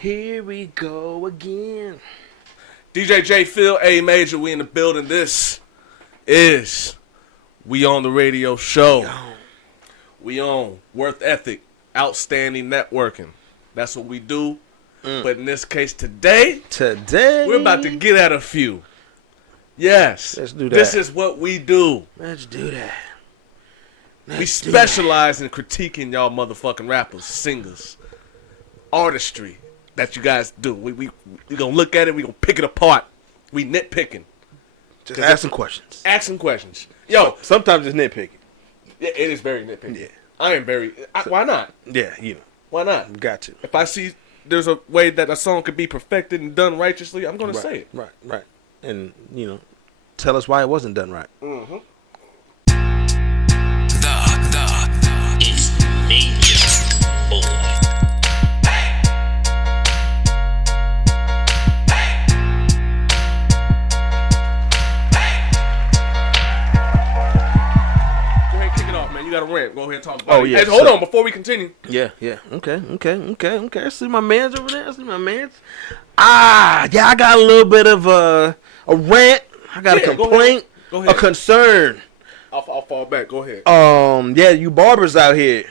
Here we go again. DJ J Phil A Major, we in the building. This is We On The Radio Show. We on Worth Ethic, Outstanding Networking. That's what we do. But in this case today, we're about to get at a few. Yes. Let's do that. This is what we do. Let's do that. We specialize in critiquing y'all motherfucking rappers, singers, artistry that you guys do. We gonna look at it, we gonna pick it apart. We nitpicking. Just ask some questions. Ask some questions. Yo, sometimes it's nitpicking. Yeah, it is very nitpicking. Yeah. I am very... why not? Yeah, you know. Why not? Got to. If I see there's a way that a song could be perfected and done righteously, I'm going to say it. Right. And, you know, tell us why it wasn't done right. Mm-hmm. It's Major Boy. You got a rant. Go ahead and talk about it. Yeah. Hey, hold on before we continue. Yeah. Okay. I see my mans over there. I got a little bit of a rant. I got a complaint. Go ahead. A concern. I'll fall back. Go ahead. You barbers out here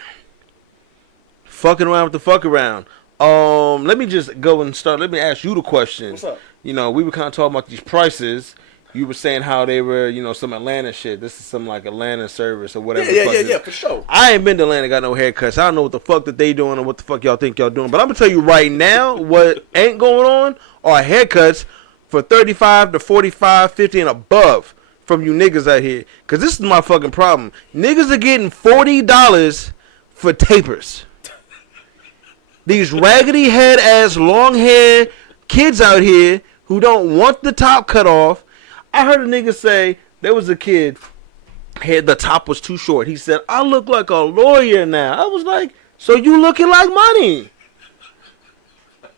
fucking around with the fuck around. Let me just go and start. Let me ask you the question. What's up? You know, we were kind of talking about these prices. You were saying how they were, you know, some Atlanta shit. This is some like Atlanta service or whatever. Yeah, for sure. I ain't been to Atlanta, got no haircuts. I don't know what the fuck that they doing or what the fuck y'all think y'all doing. But I'm gonna tell you right now, what ain't going on are haircuts for 35 to 45, 50 and above from you niggas out here. Cause this is my fucking problem. Niggas are getting $40 for tapers. These raggedy head ass long hair kids out here who don't want the top cut off. I heard a nigga say there was a kid, the top was too short. He said, I look like a lawyer now. I was like, so you looking like money.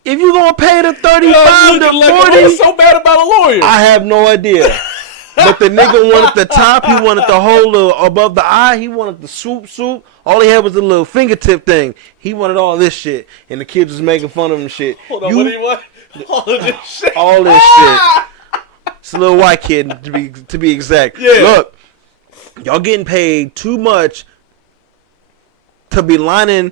If you gonna pay the 35 to 40. What's so bad about a lawyer? I have no idea. But the nigga wanted the top. He wanted the whole little above the eye. He wanted the swoop. All he had was a little fingertip thing. He wanted all this shit. And the kids was making fun of him shit. Hold on, what do you want? All of this shit. All this shit. It's a little white kid to be exact. Yeah. Look, y'all getting paid too much to be lining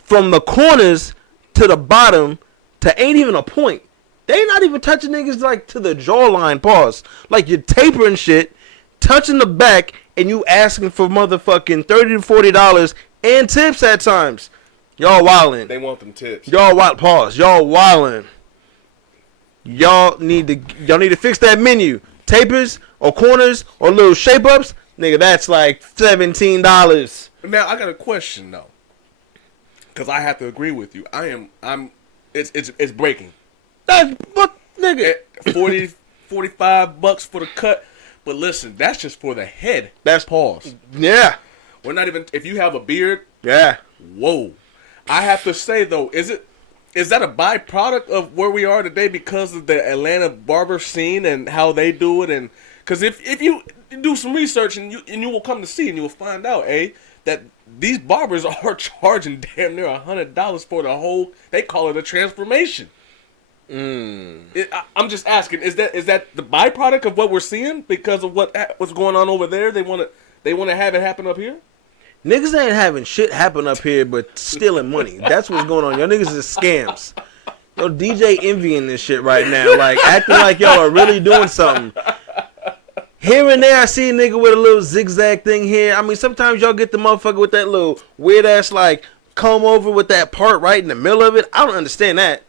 from the corners to the bottom to ain't even a point. They not even touching niggas like to the jawline, pause. Like you're tapering shit, touching the back, and you asking for motherfucking $30 to $40 and tips at times. Y'all wildin'. They want them tips. Y'all wild. Pause. Y'all wildin'. Y'all need to fix that menu. Tapers or corners or little shape ups, nigga. That's like $17. Now I got a question though, because I have to agree with you. It's breaking. That's what, nigga. 40, $45 for the cut. But listen, that's just for the head. That's pause. Yeah. We're not even. If you have a beard. Yeah. Whoa. I have to say though, is that a byproduct of where we are today because of the Atlanta barber scene and how they do it? And because if you do some research and you will come to see and you will find out, that these barbers are charging damn near $100 for the whole. They call it a transformation. I'm just asking, is that the byproduct of what we're seeing because of what's going on over there? They want to have it happen up here. Niggas ain't having shit happen up here but stealing money. That's what's going on. Y'all niggas is scams. Yo, DJ envying this shit right now. Like, acting like y'all are really doing something. Here and there, I see a nigga with a little zigzag thing here. I mean, sometimes y'all get the motherfucker with that little weird-ass, like, comb over with that part right in the middle of it. I don't understand that.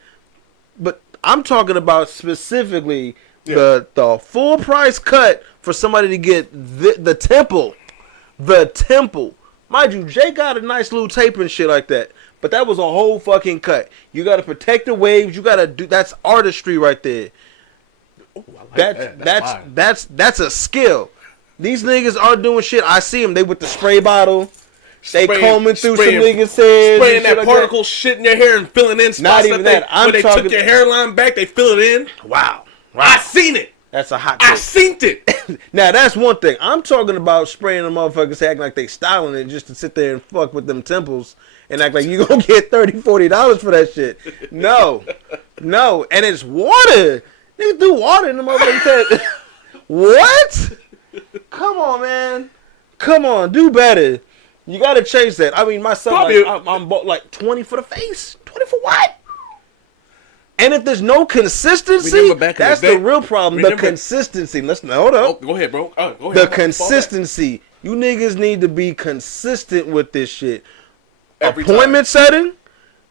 But I'm talking about specifically the full price cut for somebody to get the temple. The temple. Mind you, Jay got a nice little tape and shit like that. But that was a whole fucking cut. You got to protect the waves. You got to do... That's artistry right there. Ooh, I like that's a skill. These niggas are doing shit. I see them. They with the spray bottle. They combing through some niggas' heads. Spraying that particle shit in your hair and filling in spots. Not even that. When they took your hairline back, they fill it in. Wow. I seen it. That's a hot take. I seen it. Now, that's one thing. I'm talking about spraying the motherfuckers acting like they styling it just to sit there and fuck with them temples and act like you gonna get $30-$40 for that shit. No, and it's water. Niggas do water in the motherfucking What? Come on, man. Come on, do better. You gotta change that. I mean, my son, I'm bought like 20 for the face. 20 for what? And if there's no consistency, that's the real problem. The consistency. Listen, hold up. Oh, go ahead, bro. Go ahead. The consistency. You niggas need to be consistent with this shit. Appointment setting.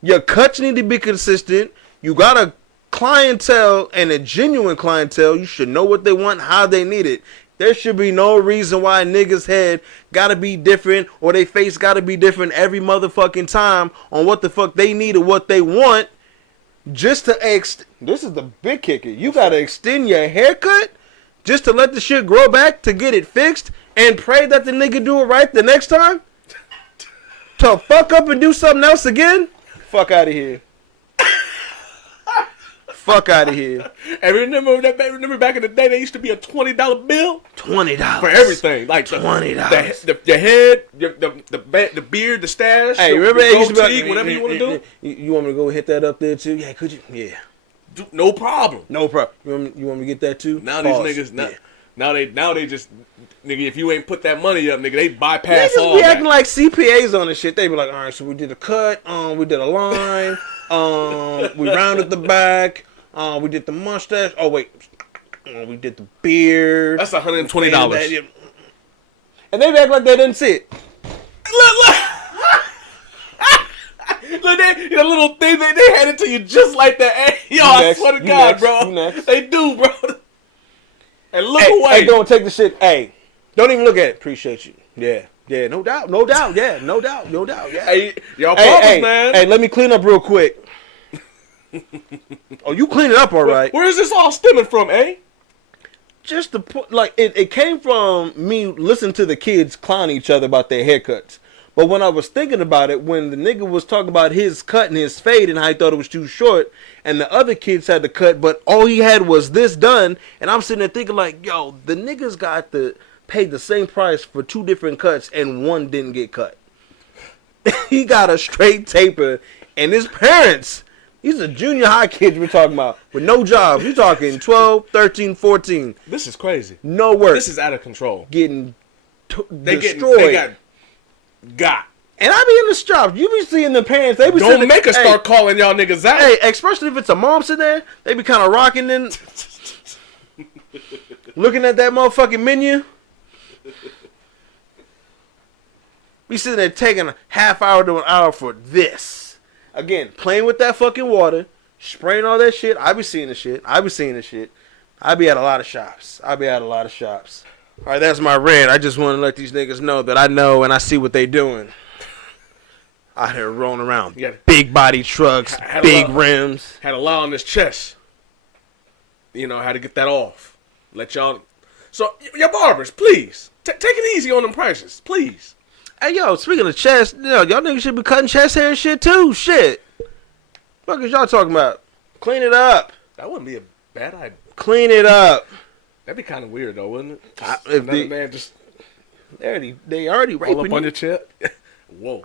Your cuts need to be consistent. You got a clientele and a genuine clientele. You should know what they want, how they need it. There should be no reason why a nigga's head gotta be different or they face gotta be different every motherfucking time on what the fuck they need or what they want. Just to this is the big kicker. You gotta extend your haircut just to let the shit grow back to get it fixed and pray that the nigga do it right the next time? To fuck up and do something else again? Fuck out of here. Fuck out of here. And remember back in the day, there used to be a $20 bill? $20. For everything. Like $20. The head, the beard, the stash. Hey, remember that used to be like, whatever you want to do? You want me to go hit that up there too? Yeah, could you? Yeah. No problem. No problem. You want me to get that too? Now these niggas, now they just, nigga, if you ain't put that money up, nigga, they bypass all be that. acting like CPAs on this shit. They be like, all right, so we did a cut, we did a line, we rounded the back, we did the mustache. Oh wait, we did the beard. That's $120. And they act like they didn't see it. Look. Look, the little thing they had it to you just like that. Hey, yo, I swear to God, bro. They do, bro. And look away. Hey, don't take the shit. Hey, don't even look at it. Appreciate you. Yeah, no doubt. Yeah, no doubt. Yeah. Hey, y'all problems, man. Hey, let me clean up real quick. Oh, you clean it up all right. Where is this all stemming from, eh? Just the like it came from me listening to the kids clown each other about their haircuts. But when I was thinking about it, when the nigga was talking about his cut and his fade and how he thought it was too short, and the other kids had the cut, but all he had was this done, and I'm sitting there thinking like, yo, the niggas got to pay the same price for two different cuts, and one didn't get cut. He got a straight taper, and his parents, these are junior high kids we're talking about, with no jobs. You're talking 12, 13, 14. This is crazy. No work. This is out of control. Getting destroyed. Got. And I be in the shops. You be seeing the parents. They be don't make us start calling y'all niggas out. Hey, especially if it's a mom sitting there. They be kind of rocking in. Looking at that motherfucking menu. We sitting there taking a half hour to an hour for this. Again, playing with that fucking water. Spraying all that shit. I be seeing the shit. I be at a lot of shops. All right, that's my rant. I just want to let these niggas know that I know and I see what they doing. Out here rolling around. Big body trucks, big rims. Had a lot on his chest. You know, how to get that off. Let y'all... So, your barbers, please. Take it easy on them prices, please. Hey, yo, speaking of chest, y'all niggas should be cutting chest hair and shit, too. Shit. What is y'all talking about? Clean it up. That wouldn't be a bad idea. Clean it up. That'd be kind of weird, though, wouldn't it? If another man just... They already raping roll up on your chest. Whoa.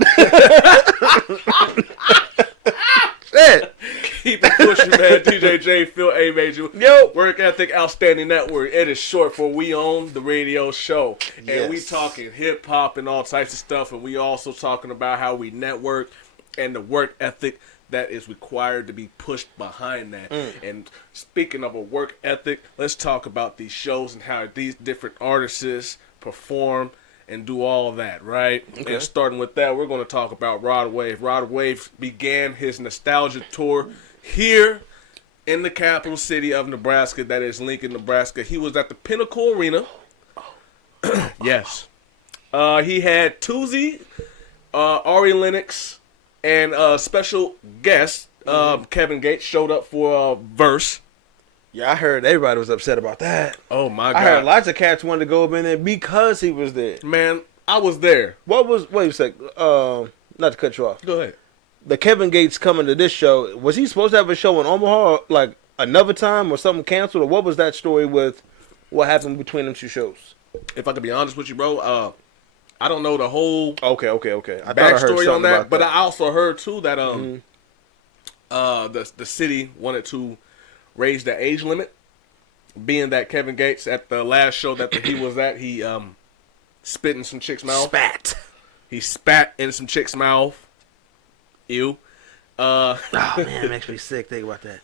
Shit. Keep it pushing, man. DJ J, Phil A. Major. Yo. Work Ethic Outstanding Network. It is short for Weon, the radio show. Yes. And we talking hip-hop and all types of stuff. And we also talking about how we network and the work ethic that is required to be pushed behind that. And speaking of a work ethic, let's talk about these shows and how these different artists perform and do all of that, right? Okay. And starting with that, we're going to talk about Rod Wave. Rod Wave began his nostalgia tour here in the capital city of Nebraska, that is Lincoln, Nebraska. He was at the Pinnacle Arena. Yes. He had Tuzi, Ari Lennox, and a special guest, Kevin Gates, showed up for a verse. Yeah, I heard everybody was upset about that. Oh, my God. I heard lots of cats wanted to go up in there because he was there. Man, I was there. Wait a sec. Not to cut you off. Go ahead. The Kevin Gates coming to this show, was he supposed to have a show in Omaha like another time or something canceled? Or what was that story with what happened between them two shows? If I could be honest with you, bro, I don't know the whole Okay. I thought I heard backstory something on that, about but I also heard too that the city wanted to raise the age limit, being that Kevin Gates at the last show that he was at, he spit in some chick's mouth. Spat. He spat in some chick's mouth. Ew. Oh man, it makes me sick. Think about that.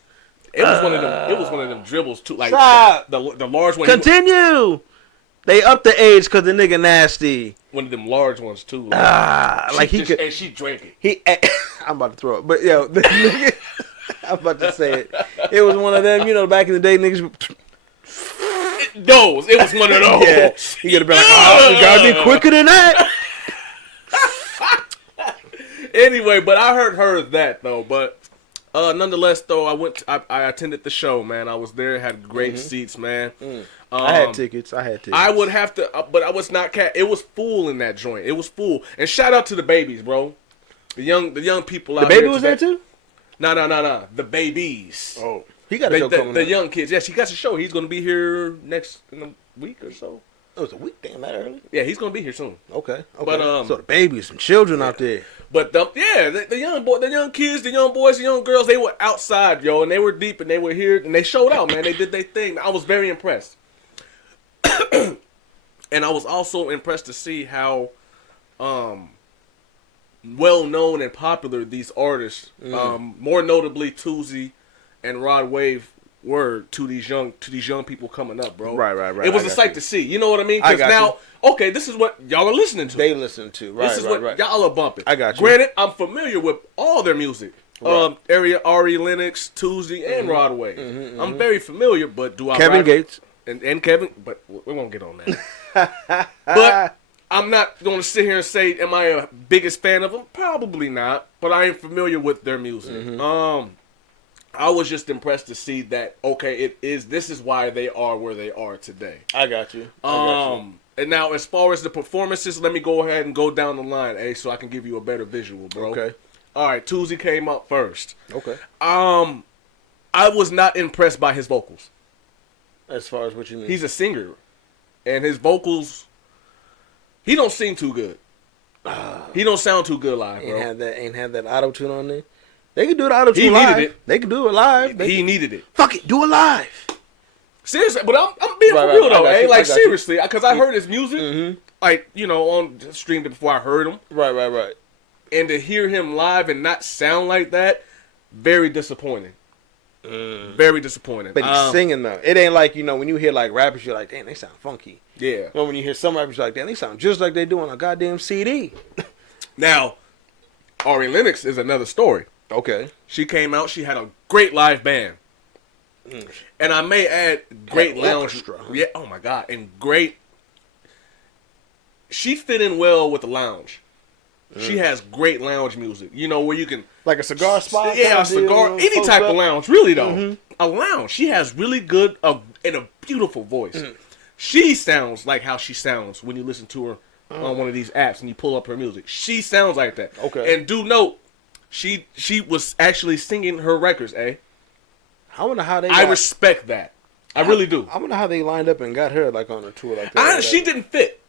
It was one of them. It was one of them dribbles too. Like Stop. the large one. Continue. They up the age because the nigga nasty. One of them large ones too. Like he could. And she drank it. I'm about to throw it, but yo, the nigga. I'm about to say it. It was one of them. You know, back in the day, niggas. It was one of those. Yeah, you gotta be like, oh, you gotta be quicker than that. Anyway, but I heard that though. But nonetheless, though, I attended the show, man. I was there, had great seats, man. I had tickets. I would have to, but I was not it was full in that joint. It was full. And shout out to the babies, bro. The young people out there. The baby there was there too? No. The babies. Oh. He got a show coming The up. young kids. Yes, he got a show. He's going to be here in a week or so. Oh, it's a week, damn, that early? Yeah, he's going to be here soon. Okay. But, so the babies, some children out there. But the young kids, the young boys, the young girls, they were outside, yo, and they were deep, and they were here, and they showed out, man. They did their thing. I was very impressed. And I was also impressed to see how well known and popular these artists, more notably Tuzi and Rod Wave, were to these young people coming up, bro. Right. It was a sight to see. You know what I mean? Because now, okay, this is what y'all are listening to. They listen to. Right. This is what y'all are bumping. I got you. Granted, I'm familiar with all their music. Right. Ari Lennox, Tuzi, and Rod Wave. I'm very familiar, but do I Kevin Gates and Kevin? But we won't get on that. But I'm not going to sit here and say, am I a biggest fan of them? Probably not. But I am familiar with their music. I was just impressed to see that, okay, this is why they are where they are today. I got you. And now as far as the performances, let me go ahead and go down the line, so I can give you a better visual, bro. Okay. All right, Tuzi came up first. Okay. I was not impressed by his vocals. As far as what you mean? He's a singer, and his vocals, he don't sing too good. He don't sound too good live, bro. Ain't had that auto tune on there. They can do the auto tune He live. needed it. They can do it live. He needed it. Fuck it, do it live. Seriously, but I'm being for real though, Like seriously, because I heard his music, like streamed it before I heard him. Right. And to hear him live and not sound like that, very disappointing. Very disappointing. But he's singing though. It ain't like when you hear like rappers, you're like, damn, they sound funky. Yeah. But when you hear some rappers, you're like, damn, they sound just like they do on a goddamn CD. Now, Ari Lennox is another story. Okay. She came out. She had a great live band, and I may add, great lounge. Orchestra, huh? Yeah. Oh my God. And great. She fit in well with the lounge. She has great lounge music. Where you can like a cigar spot. Yeah, a cigar. Any type of lounge, really though. A lounge. She has really good and a beautiful voice. She sounds like how she sounds when you listen to her on one of these apps and you pull up her music. She sounds like that. Okay. And do note, she was actually singing her records, I wonder how they. I respect that. I really do. I wonder how they lined up and got her like on a tour like that. She didn't fit.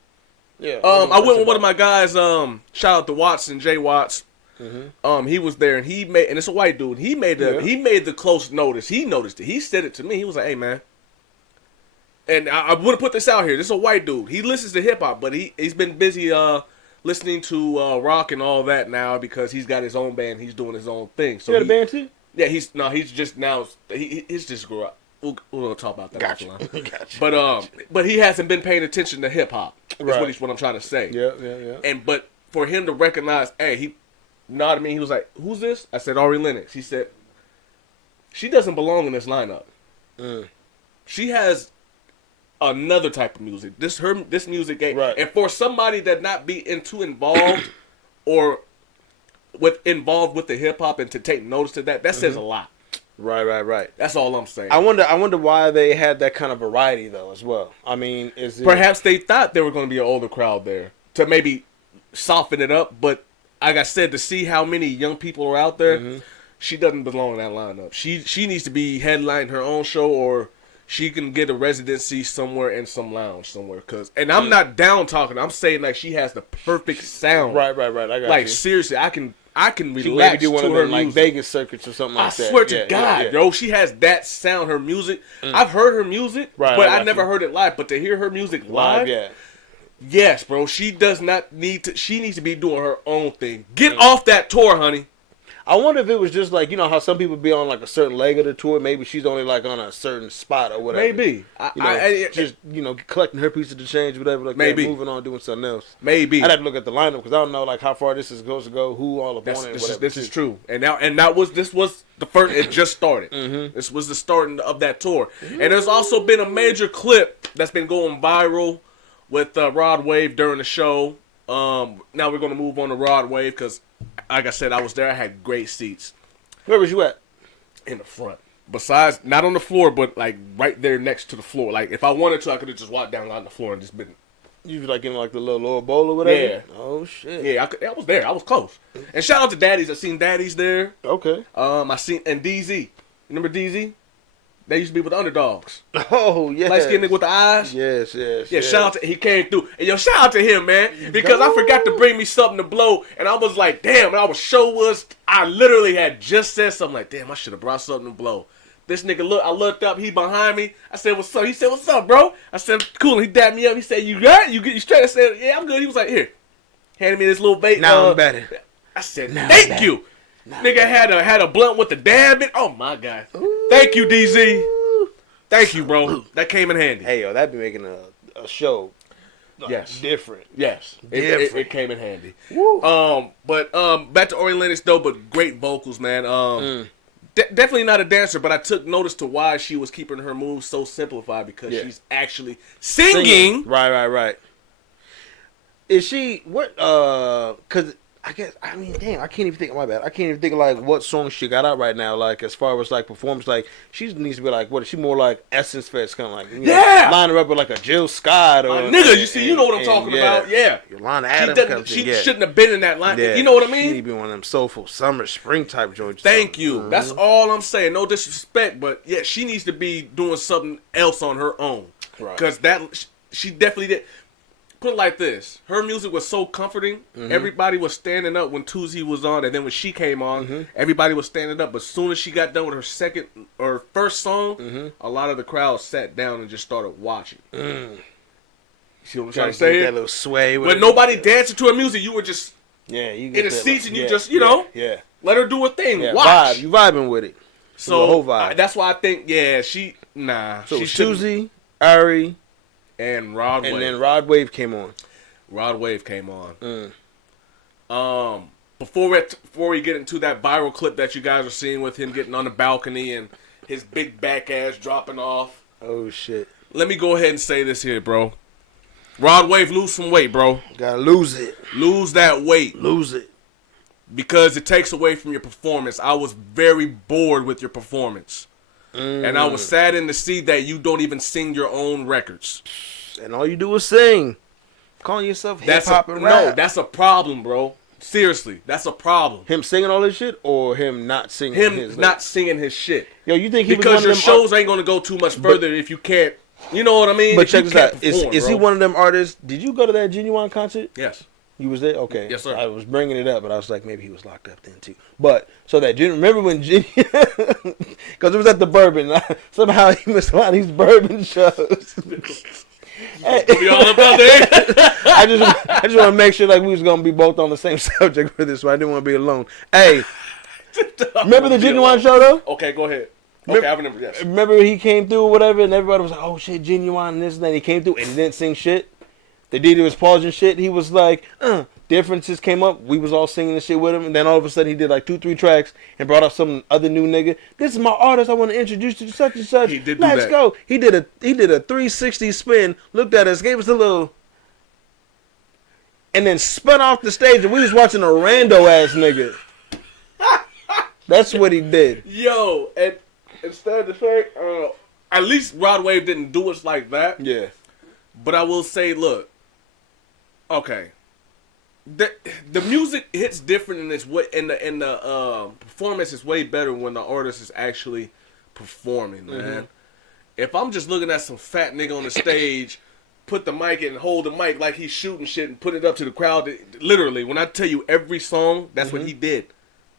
Yeah. I went with one of my guys. Shout out to Watson, Jay Watts. He was there and he made, and it's a white dude. He made the close notice. He noticed it. He said it to me. He was like, "Hey, man." And I want to put this out here. This is a white dude. He listens to hip hop, but he's been busy listening to rock and all that now because he's got his own band. He's doing his own thing. So he got a band too? Yeah, he's just grew up. We'll talk about that. Gotcha. But he hasn't been paying attention to hip hop. Right. Is what I'm trying to say. Yeah. But for him to recognize, you know what I mean? He was like, "Who's this?" I said, "Ari Lennox." He said, "She doesn't belong in this lineup. She has another type of music. This music ain't." Right. And for somebody that not be involved or involved with the hip hop and to take notice of that says a lot. Right. That's all I'm saying. I wonder why they had that kind of variety though as well. I mean, perhaps they thought there were going to be an older crowd there to maybe soften it up, but like I said, to see how many young people are out there, she doesn't belong in that lineup. She needs to be headlining her own show or she can get a residency somewhere in some lounge somewhere. And I'm not down talking. I'm saying like she has the perfect sound. Right. I got like you. seriously, I can She relax maybe do one to of her them like music. Vegas circuits or something like I that. swear to God, bro, she has that sound. Her music, I've heard her music, Right, but I I got never you. heard it live. But to hear her music live, yeah. yes, bro, she does not need to. She needs to be doing her own thing. Get off that tour, honey. I wonder if it was just like, you know how some people be on like a certain leg of the tour. Maybe she's only like on a certain spot or whatever. Maybe. Just collecting her piece of the change, whatever. Like Maybe. that, moving on, doing something else. Maybe. I'd have to look at the lineup because I don't know like how far this is supposed to go, who all up on it. This is true. And this was the first. It just started. This was the starting of that tour. And there's also been a major clip that's been going viral with Rod Wave during the show. Now we're gonna move on to Rod Wave because, like I said, I was there. I had great seats. Where was you at? In the front. Besides, not on the floor, but like right there next to the floor. Like if I wanted to, I could have just walked down on the floor and just been. You was like in like the little lower bowl or whatever? Yeah. Oh shit. Yeah, I was there. I was close. And shout out to Daddies. I seen Daddies there. Okay. I seen and DZ. Remember DZ? They used to be with the Underdogs. Oh yeah. Light skinned nigga with the eyes. Yes. Yeah, shout out to he came through. And yo, shout out to him, man. Because I forgot to bring me something to blow. And I was like, damn, and I literally had just said something like, damn, I should have brought something to blow. This nigga I looked up, he behind me. I said, what's up? He said, what's up, bro? I said, cool. And he dapped me up. He said, you got it? You straight? I said, yeah, I'm good. He was like, here. Handed me this little bait. Now I'm better. I said, thank you. Nigga had a blunt with the dab in. Oh my God. Thank you, DZ. Thank you, bro. That came in handy. Hey yo, that'd be making a show. Yes. Different. Yes. Different. It came in handy. Woo. But back to Ori Lennox though, but great vocals, man. Definitely not a dancer, but I took notice to why she was keeping her moves so simplified because she's actually singing. Right. Is she what? Cause I mean, damn, I can't even think. My bad. I can't even think of like what song she got out right now. Like as far as like performance, like she needs to be like what? Is she more like Essence Fest kind of like? Line her up with like a Jill Scott or nigga. You know what I'm talking about? Yeah. Yolanda Adams. She shouldn't have been in that line. Yeah. You know what I mean? She need to be one of them soulful summer, spring type joints. Thank you. That's all I'm saying. No disrespect, but yeah, she needs to be doing something else on her own. Right. Because she definitely did. Put it like this: her music was so comforting. Everybody was standing up when Tuesday was on, and then when she came on, everybody was standing up. But as soon as she got done with her first song, a lot of the crowd sat down and just started watching. You see what I'm trying to say? That little sway. When nobody dancing to her music, you were just you in the seats, and you just yeah. let her do her thing. Yeah, Watch. you vibing with it. So the whole vibe. That's why I think So she Tuesday, Ari, and Rod Wave. and then Rod Wave came on. Rod Wave came on. Before we get into that viral clip that you guys are seeing with him getting on the balcony and his big back ass dropping off. Oh shit! Let me go ahead and say this here, bro. Rod Wave, lose some weight, bro. Gotta lose it. Lose that weight. Lose it. Because it takes away from your performance. I was very bored with your performance. And I was saddened to see that you don't even sing your own records. And all you do is sing. Calling yourself hip hop and rap. No, that's a problem, bro. Seriously, that's a problem. Him singing all this shit or him not singing Him not singing his shit. Yo, you think he because was one your of them shows ain't gonna go too much further if you can't. You know what I mean? But If check you this can't out. Is he bro. one of them artists? Did you go to that Genuine concert? Yes. You was there? Okay. Yes, sir. I was bringing it up, but I was like, maybe he was locked up then too. But, so that, remember when because it was at the Bourbon. Somehow he missed a lot of these Bourbon shows. We all about there. I just want to make sure like we was going to be both on the same subject for this, so I didn't want to be alone. Hey, remember the Genuine show though? Okay, go ahead. Okay, I remember, yes. Remember he came through or whatever, and everybody was like, oh shit, Genuine and this and that. He came through and he didn't sing shit. They did his pause and shit. He was like, differences came up. We was all singing the shit with him. And then all of a sudden he did like 2-3 tracks and brought up some other new nigga. This is my artist. I want to introduce you to such and such. He did do Let's that. go. He did a 360 spin, looked at us, gave us a little, and then spun off the stage and we was watching a rando ass nigga. That's what he did. Yo, and instead of saying, at least Rod Wave didn't do us like that. Yeah. But I will say, look, okay, the music hits different in this way, and the performance is way better when the artist is actually performing, man. if I'm just looking at some fat nigga on the stage, put the mic and hold the mic like he's shooting shit and put it up to the crowd. Literally, when I tell you every song, that's what he did.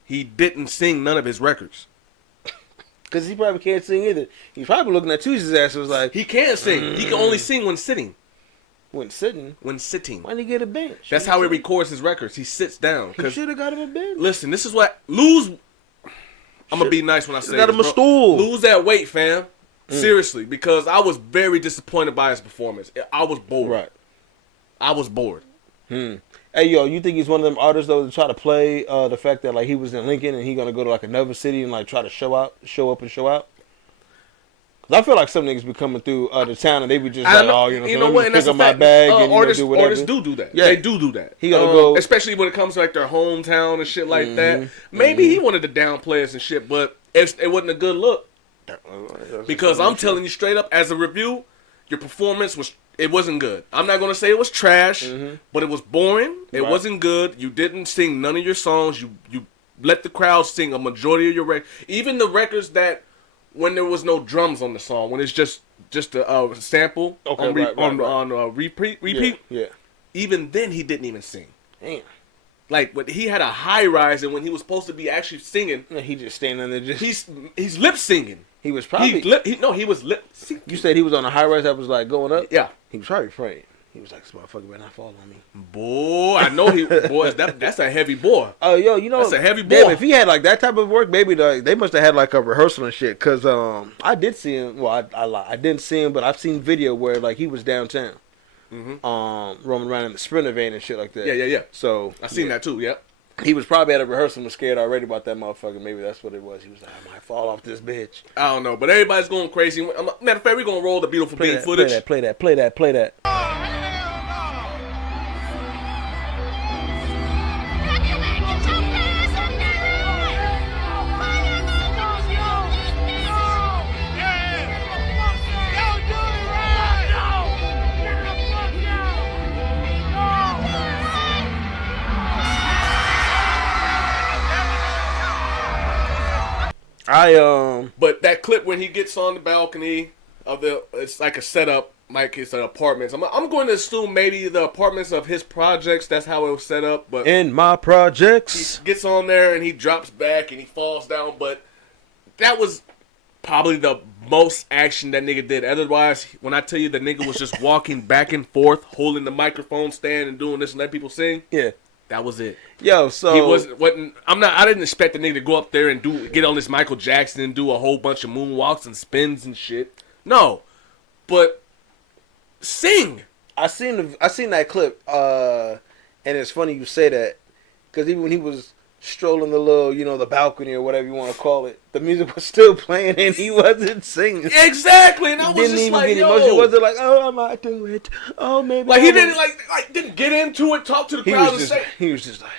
He didn't sing none of his records. Because he probably can't sing either. He's probably looking at Tuesday's ass and was like... He can't sing. He can only sing when sitting. When sitting? When sitting. Why didn't he get a bench? That's how he records his records. He sits down. He should have got him a bench. Listen, this is what... Lose... I'm going to be nice when I say got him a stool. Lose that weight, fam. Seriously. Because I was very disappointed by his performance. I was bored. Right. I was bored. Hey, yo, you think he's one of them artists, though, to try to play the fact that, like, he was in Lincoln and he going to go to, like, another city and, like, try to show up and show out? Because I feel like some niggas be coming through the town and they be just like, oh, you know what, pick up my bag and do whatever. Artists do that. Yeah. They do that. He got to go. Especially when it comes to, like, their hometown and shit like that. Maybe he wanted to downplay us and shit, but it wasn't a good look. Because I'm telling you straight up, as a review, your performance wasn't good. I'm not gonna say it was trash, but it was boring. It wasn't good. You didn't sing none of your songs. You let the crowd sing a majority of your records. Even the records that when there was no drums on the song, when it's just a sample on repeat. Yeah. Even then, he didn't even sing. Damn. Like, but he had a high rise, and when he was supposed to be actually singing, he just standing there. He's lip singing. He was probably he was lip syncing. You said he was on a high rise that was like going up. Yeah, he was probably afraid. He was like, "This motherfucker better not fall on me." Boy, I know he. Boy, that's a heavy boy. Oh, yo, you know that's a heavy boy. Damn, if he had like that type of work, maybe they must have had like a rehearsal and shit. Cause I did see him. Well, I didn't see him, but I've seen video where like he was downtown, roaming around in the Sprinter van and shit like that. Yeah. So I seen that too. Yep. He was probably at a rehearsal and was scared already about that motherfucker. Maybe that's what it was. He was like, I might fall off this bitch. I don't know, but everybody's going crazy. Matter of fact, we're going to roll the Beautiful Bean footage. Play that. But that clip when he gets on the balcony it's like a setup, like it's an apartments. I'm going to assume maybe the apartments of his projects. That's how it was set up. But in my projects, he gets on there and he drops back and he falls down. But that was probably the most action that nigga did. Otherwise, when I tell you the nigga was just walking back and forth, holding the microphone stand and doing this and let people sing. Yeah. That was it. Yo, so he wasn't. I didn't expect the nigga to go up there and get on this Michael Jackson and do a whole bunch of moonwalks and spins and shit. No, but sing. I seen that clip, and it's funny you say that because even when he was strolling the little, the balcony or whatever you want to call it, the music was still playing and he wasn't singing. Exactly, and I was just like, yo. Emotion. Was it like, oh, I might do it. Oh, maybe. Like he didn't didn't get into it, talk to the crowd and say. He was just like.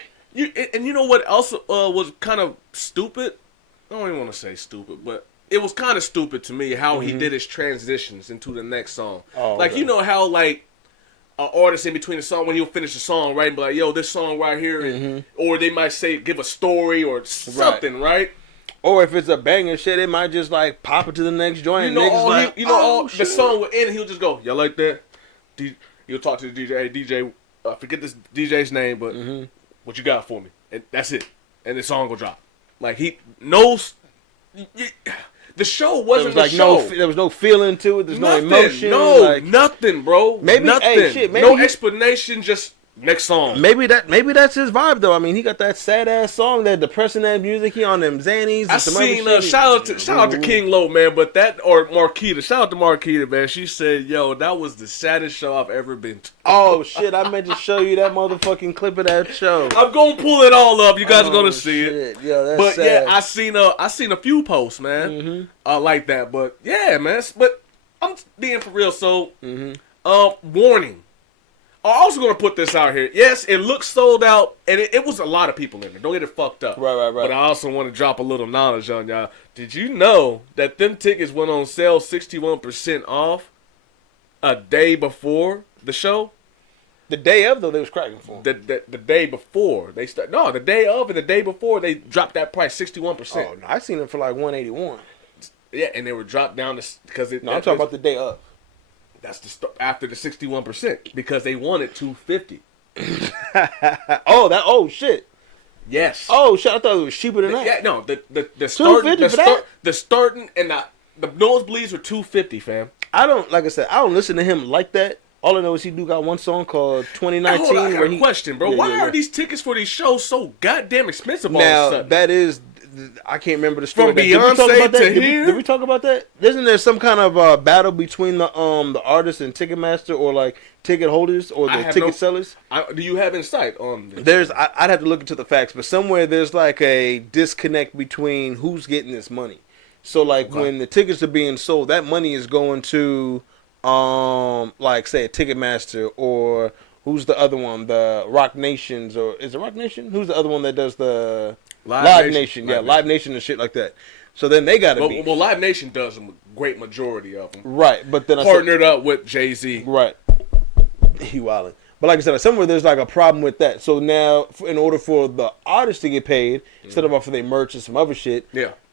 And you know what else was kind of stupid? I don't even want to say stupid, but it was kind of stupid to me how he did his transitions into the next song. Oh, like, okay. you know how, like, an artist in between the song, when he'll finish the song, right, and be like, yo, this song right here, and, or they might say, give a story or something, right? Or if it's a banger shit, it might just, like, pop it to the next joint. The song will end, and he'll just go, y'all like that? You'll talk to the DJ, hey, DJ, I forget this DJ's name, but what you got for me? And that's it. And the song will drop. Like, he knows... The show wasn't the show. There was no feeling to it. There's nothing, no emotion. Nothing, bro. Maybe nothing. No explanation. Just next song. Maybe that's his vibe though. I mean, he got that sad ass song, that depressing ass music. He on them Xannies. I seen shout out to King Lo, man. But Marquita. Shout out to Marquita, man. She said, "Yo, that was the saddest show I've ever been to." Oh shit! I meant to show you that motherfucking clip of that show. I'm gonna pull it all up. You guys are gonna see it. Yeah, that's sad. Yeah, I seen a few posts, man. Like that, but yeah, man. But I'm being for real. So, warning. I'm also going to put this out here. Yes, it looks sold out, and it was a lot of people in there. Don't get it fucked up. Right. But I also want to drop a little knowledge on y'all. Did you know that them tickets went on sale 61% off a day before the show? The day of, though, they was cracking for them. The day before. The day of and the day before, they dropped that price 61%. Oh, no, I seen it for like $181. Yeah, and they were dropped down because No, I'm talking about the day of. That's after the 61% because they wanted 250. Oh shit. Yes. Oh shit, I thought it was cheaper than that. Yeah, no, the starting and the nosebleeds were 250, fam. I don't listen to him like that. All I know is he got one song called 2019. Hold on, I got where a question, bro. Why are these tickets for these shows so goddamn expensive all of a Now sudden? that is, I can't remember the story. From Beyonce to here? Did we talk about that? Isn't there some kind of battle between the artists and Ticketmaster or like ticket holders or the ticket sellers? Do you have insight on this? I'd have to look into the facts, but somewhere there's like a disconnect between who's getting this money. So like when the tickets are being sold, that money is going to like say a Ticketmaster or who's the other one? The Rock Nations, or is it Rock Nation? Who's the other one that does the Live Nation? Yeah, Live Nation and shit like that. So then they got to be. Well, Live Nation does a great majority of them. Right, but then partnered up with Jay-Z. Right. He wildin'. But like I said, somewhere there's like a problem with that. So now, in order for the artists to get paid, instead of off of their merch and some other shit,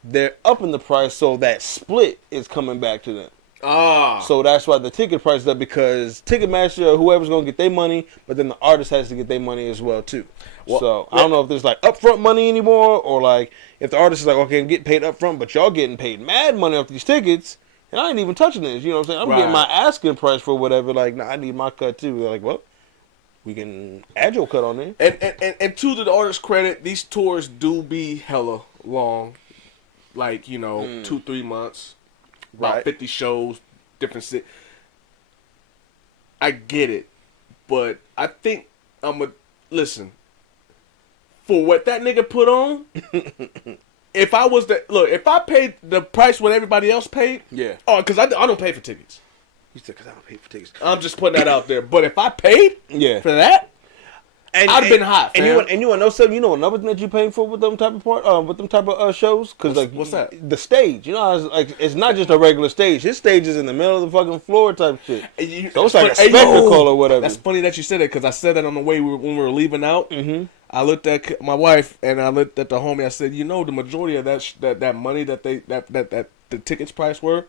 they're upping the price so that split is coming back to them. So that's why the ticket price is up, because Ticketmaster or whoever's gonna get their money, but then the artist has to get their money as well too. So I don't know if there's like upfront money anymore, or like if the artist is like, okay, I'm getting paid upfront, but y'all getting paid mad money off these tickets, and I ain't even touching this. You know what I'm saying? I'm getting my asking price for whatever. Like, nah, I need my cut too. They're like, well, we can add your cut on there. And to the artist's credit, these tours do be hella long, like 2-3 months. About 50 shows, different cities. I get it, but I think listen. For what that nigga put on, if I paid the price what everybody else paid, because I don't pay for tickets. You said because I don't pay for tickets. I'm just putting that out there. But if I paid, for that. I've been hot, fam. And you want to know something? You know another thing that you paying for with them type of shows? Because like what's that? The stage. You know, it's not just a regular stage. His stage is in the middle of the fucking floor type shit. So it's like a spectacle or whatever. That's funny that you said that, because I said that on the way when we were leaving out. Mm-hmm. I looked at my wife and I looked at the homie. I said, the majority of that money that the tickets price were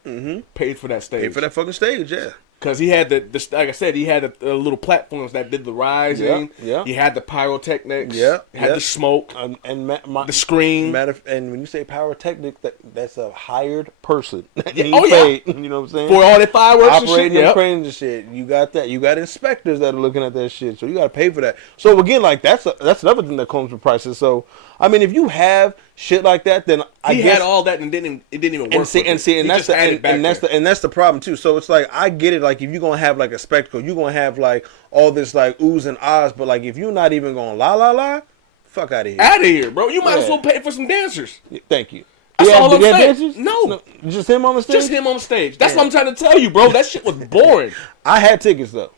paid for that stage. Paid for that fucking stage, yeah. Because he had the like I said, he had the little platforms that did the rising. Yeah. He had the pyrotechnics. Yeah. Had the smoke and the screen. And when you say pyrotechnic, that's a hired person. Paid, you know what I'm saying? For all the fireworks operating and shit. Cranes and shit. You got that. You got inspectors that are looking at that shit. So you got to pay for that. So again, like that's another thing that comes with prices. So I mean, if you have shit like that, then I guess had all that and it didn't even work. And that's the problem too. So it's like I get it. Like if you're gonna have like a spectacle, you're gonna have like all this like oohs and ahs. But like if you're not even gonna la, fuck out of here. Out of here, bro. You might as well pay for some dancers. Thank you. That's all I'm saying. Dancers? No, just him on the stage. Just him on the stage. That's what I'm trying to tell you, bro. That shit was boring. I had tickets though.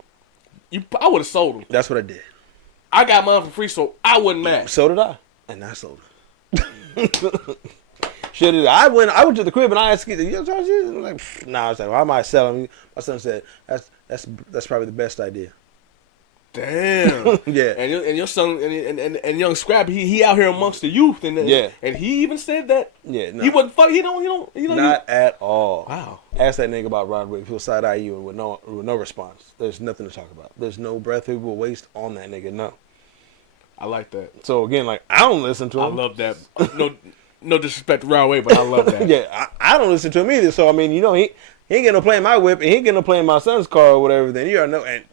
I would have sold them. That's what I did. I got mine for free, so I wasn't mad. So did I, and I sold them. Shit, I went to the crib and I asked, like, nah. I was like, well, I might sell them. My son said, that's probably the best idea. Damn. Yeah. And your son and young Scrap, he out here amongst the youth, and he even said that. Yeah. No. He wasn't funny. He don't. Not at all. Wow. Ask that nigga about Roderick. He'll side eye you with no response. There's nothing to talk about. There's no breath he will waste on that nigga. No. I like that. So again, like I don't listen to him. I love that. No disrespect to Round Way, but I love that. Yeah, I don't listen to him either. So I mean, he ain't getting no play in my whip, and he ain't getting no play in my son's car or whatever. Then you already know. And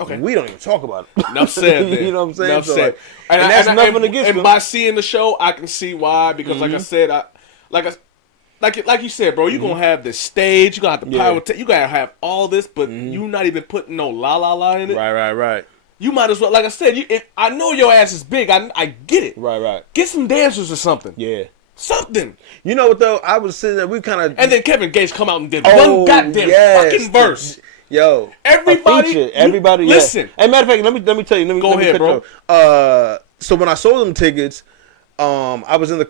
okay, we don't even talk about it. Enough said. You know what I'm saying? Enough said. And that's nothing against him. And by seeing the show, I can see why. Because like I said, like you said, bro, you gonna have the stage, you gonna have the pyrotech, you gotta have all this, but you not even putting no la in it. Right. You might as well, like I said, I know your ass is big. I get it. Right. Get some dancers or something. Yeah. Something. You know what, though? I was sitting there, we kind of... And then Kevin Gates come out and did one goddamn fucking verse. Yo. Everybody, listen. Hey, matter of fact, let me tell you. Go ahead, bro. So when I sold them tickets... I was in the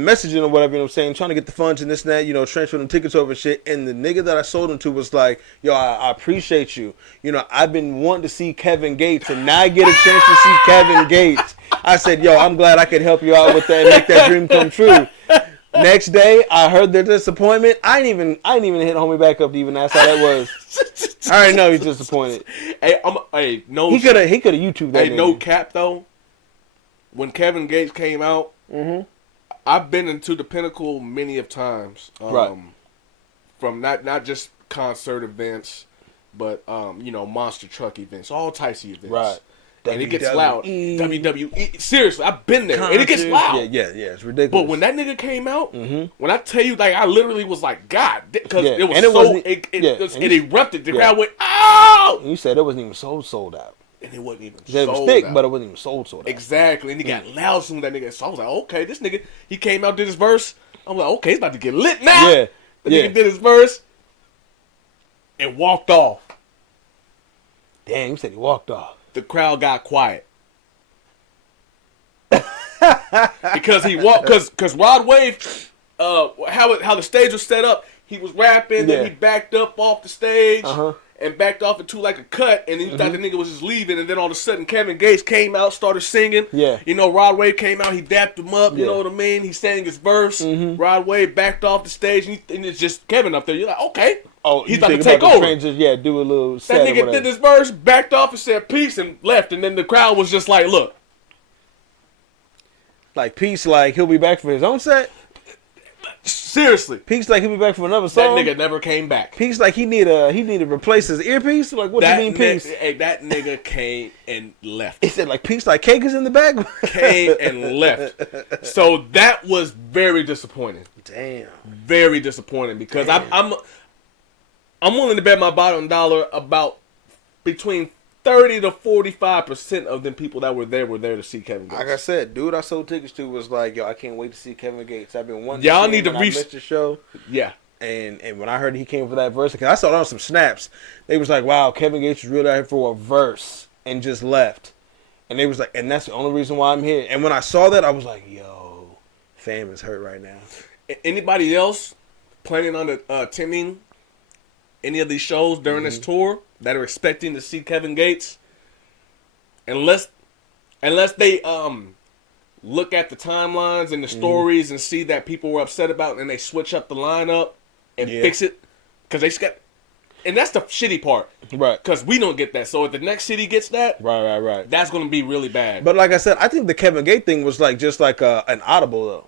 messaging or whatever, you know what I'm saying, trying to get the funds and this and that, transfer them tickets over and shit. And the nigga that I sold them to was like, yo, I appreciate you. I've been wanting to see Kevin Gates, and now I get a chance to see Kevin Gates. I said, yo, I'm glad I could help you out with that and make that dream come true. Next day, I heard their disappointment. I didn't even hit homie back up to even ask how that was. I already know he's disappointed. Hey, no. He could have YouTubed that. Hey, no cap though. When Kevin Gates came out, I've been into the Pinnacle many of times. Right. From not just concert events, but monster truck events, all types of events. Right. And it gets loud. WWE. Seriously, I've been there. And it gets loud. Yeah, it's ridiculous. But when that nigga came out, when I tell you, like, I literally was like, God, because Yeah. it was And it so, wasn't- it erupted. The crowd went, oh! And you said it wasn't even sold out. And it wasn't even You said it sold was thick, out. but it wasn't even sold out. Exactly. And he got loud soon that nigga. So I was like, okay, this nigga, he came out, did his verse. I'm like, okay, he's about to get lit now. Yeah. The nigga did his verse and walked off. Damn, you said he walked off. The crowd got quiet. Because he walked, because Rod Wave, how the stage was set up, he was rapping, then he backed up off the stage and backed off into like a cut, and then you thought the nigga was just leaving, and then all of a sudden Kevin Gates came out, started singing. Yeah. Rod Wave came out, he dapped him up, you know what I mean? He sang his verse. Rod Wave backed off the stage, and it's just Kevin up there. You're like, okay. Oh, he's about to take over. Do a little set. That nigga did his verse, backed off and said peace and left, and then the crowd was just like, look. Like Peace, like he'll be back for his own set. Seriously, Peace, like he'll be back for another song. That nigga never came back. Peace, like he need to replace his earpiece. Like what do you mean, Peace? Hey, that nigga came and left. He said like Peace, like cake is in the bag. Came and left. So that was very disappointing. Damn. Very disappointing because I'm willing to bet my bottom dollar about between 30 to 45% of them people that were there to see Kevin Gates. Like I said, dude, I sold tickets to was like, yo, I can't wait to see Kevin Gates. I've been wanting. Y'all to see need him to when I missed the show. Yeah. And when I heard he came for that verse, because I saw it on some snaps, they was like, wow, Kevin Gates was really out here for a verse and just left. And they was like, and that's the only reason why I'm here. And when I saw that, I was like, yo, fam is hurt right now. Anybody else planning on attending any of these shows during this tour that are expecting to see Kevin Gates, unless they look at the timelines and the stories and see that people were upset about it and they switch up the lineup and fix it, because they just got, and that's the shitty part, right? Because we don't get that. So if the next city gets that, right, that's gonna be really bad. But like I said, I think the Kevin Gates thing was like just like an audible though.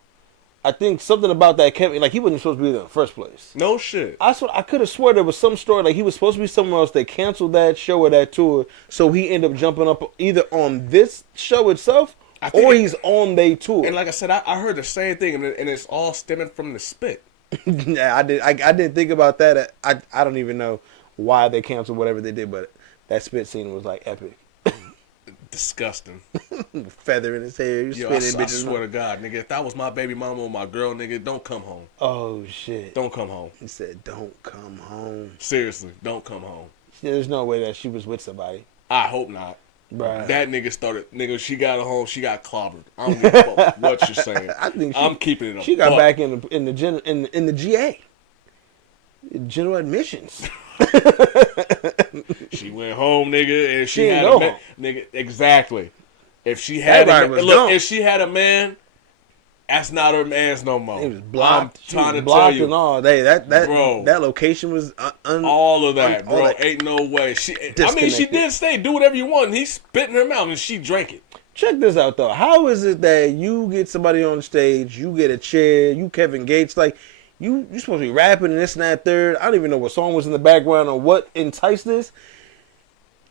I think something about that Kevin, like he wasn't supposed to be there in the first place. No shit. I could have swore there was some story like he was supposed to be somewhere else. They canceled that show or that tour, so he ended up jumping up either on this show itself or he's on their tour. And like I said, I heard the same thing, and it's all stemming from the spit. Yeah, I didn't think about that. I don't even know why they canceled whatever they did, but that spit scene was like epic. Disgusting. Feather in his hair. You I bitches. swear to God, nigga, if that was my baby mama or my girl, nigga, don't come home. Oh shit. Don't come home. He said, "Don't come home." Seriously, don't come home. Yeah, there's no way that she was with somebody. I hope not. Bruh. That nigga started, nigga. She got home. She got clobbered. I don't give a fuck what you're saying. I think I'm keeping it. She got back in the GA, general admissions. She went home, nigga, and she didn't had go a man, home. nigga. Exactly. If she had if she had a man, that's not her man's no more. It was blocked. I'm trying to blocked tell you, and all. bro, that location was all of that, bro. that. Ain't no way. She did say do whatever you want. And he spit in her mouth, and she drank it. Check this out though. How is it that you get somebody on stage, you get a chair, you Kevin Gates, like you supposed to be rapping and this and that third. I don't even know what song was in the background or what enticed this.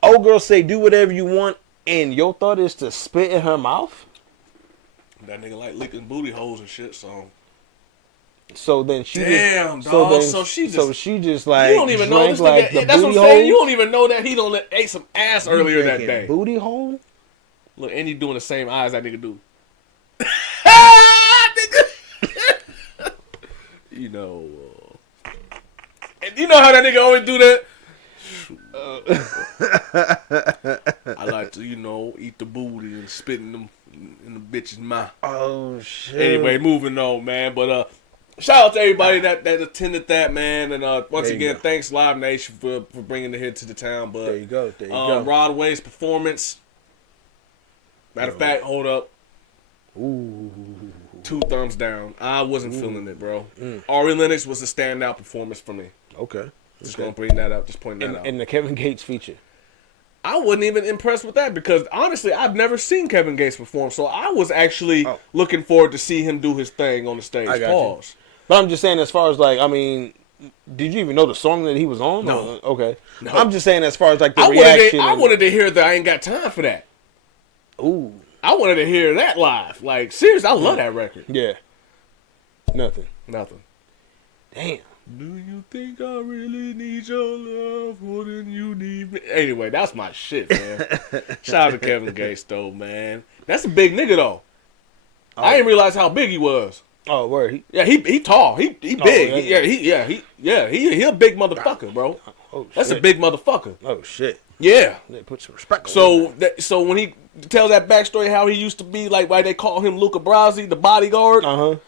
Old girl say do whatever you want, and your thought is to spit in her mouth? That nigga like licking booty holes and shit, so. So then she damn, just, dog. So she just like you don't even know this like nigga. That's what I'm saying. You don't even know that he ate some ass earlier that day. Booty hole. Look, and he doing the same eyes that nigga do. You know, and you know how that nigga always do that. I like to, eat the booty and spit in the bitch's mouth. Oh shit. Anyway, moving on, man. But shout out to everybody that attended that, man. And once again, thanks Live Nation for bringing the hit to the town. But there you go. Rod Wave's performance. Matter of fact, hold up. Ooh. 2 thumbs down. I wasn't feeling it, bro. Ari Lennox was a standout performance for me. Okay. Just gonna bring that up. Just pointing that out. And the Kevin Gates feature. I wasn't even impressed with that because honestly, I've never seen Kevin Gates perform, so I was actually looking forward to see him do his thing on the stage. I got Pause. you. But I'm just saying, as far as like, I mean, did you even know the song that he was on? No. Okay. No. I'm just saying, as far as like the reaction. I wanted to hear that. I ain't got time for that. Ooh. I wanted to hear that live. Like, seriously, I love that record. Yeah. Nothing. Damn. Do you think I really need your love more than you need me? Anyway, that's my shit, man. Shout out to Kevin Gates, though, man. That's a big nigga, though. I didn't realize how big he was. Oh, word. He tall. He big. He a big motherfucker, bro. Oh, shit. That's a big motherfucker. Oh, shit. Yeah. They put some respect on So when he tells that backstory, how he used to be, like, why they call him Luca Brasi, the bodyguard.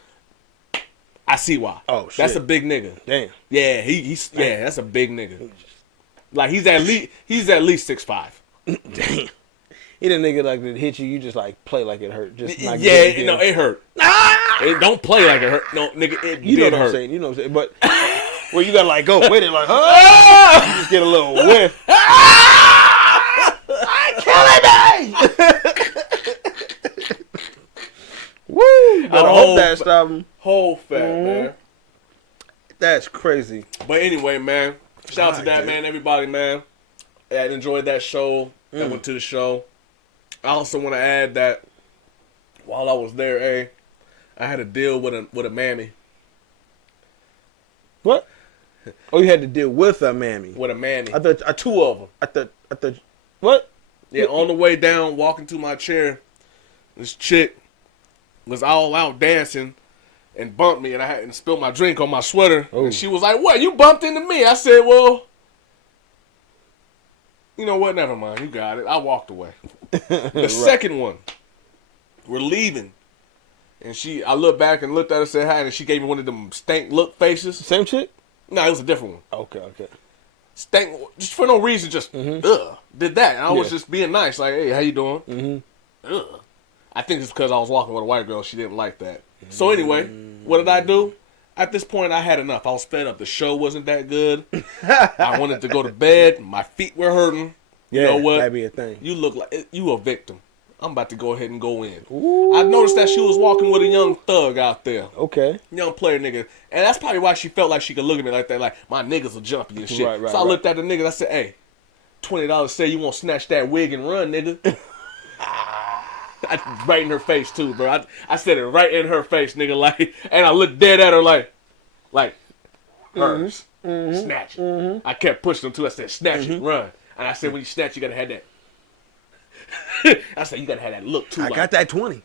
I see why. Oh, shit. That's a big nigga. Damn. Yeah, that's a big nigga. Like he's at least 6'5". Damn. He the nigga like that hit you. You just like play like it hurt. Just not it hurt. It don't play like it hurt. No, nigga, it you know did what hurt. I'm saying. You know what I'm saying. But well, you gotta like go with it. Like, you just get a little whiff. Killing me. Woo! Got a whole fast album. Whole fat, man. That's crazy. But anyway, man, shout out to that, man. Everybody, man, that enjoyed that show, that went to the show. I also want to add that while I was there, I had to deal with a mammy. What? Oh, you had to deal with a mammy. With a mammy. I thought 2 of them. I thought. What? Yeah, on the way down, walking to my chair, this chick was all out dancing and bumped me, and I hadn't spilled my drink on my sweater. Oh. And she was like, "What? You bumped into me?" I said, "Well, you know what? Never mind. You got it." I walked away. The second one, we're leaving, and I looked back and looked at her, said hi, and she gave me one of them stank look faces. Same chick? No, it was a different one. Okay. Stank, just for no reason, just did that. And I was just being nice, like, "Hey, how you doing?" Ugh. I think it's because I was walking with a white girl. She didn't like that. So anyway, what did I do? At this point, I had enough. I was fed up. The show wasn't that good. I wanted to go to bed. My feet were hurting. You know what? That'd be a thing. You look like you a victim. I'm about to go ahead and go in. Ooh. I noticed that she was walking with a young thug out there. Okay. Young player nigga. And that's probably why she felt like she could look at me like that. Like, my niggas are jumpy and shit. Right, so I looked at the nigga and I said, "Hey, $20 say you won't snatch that wig and run, nigga." Right in her face too, bro. I said it right in her face, nigga. Like, and I looked dead at her like hers. Snatch it. I kept pushing them too. I said, "Snatch it, run." And I said, "When you snatch, you gotta have that." I said, "You gotta have that look too." I got that 20.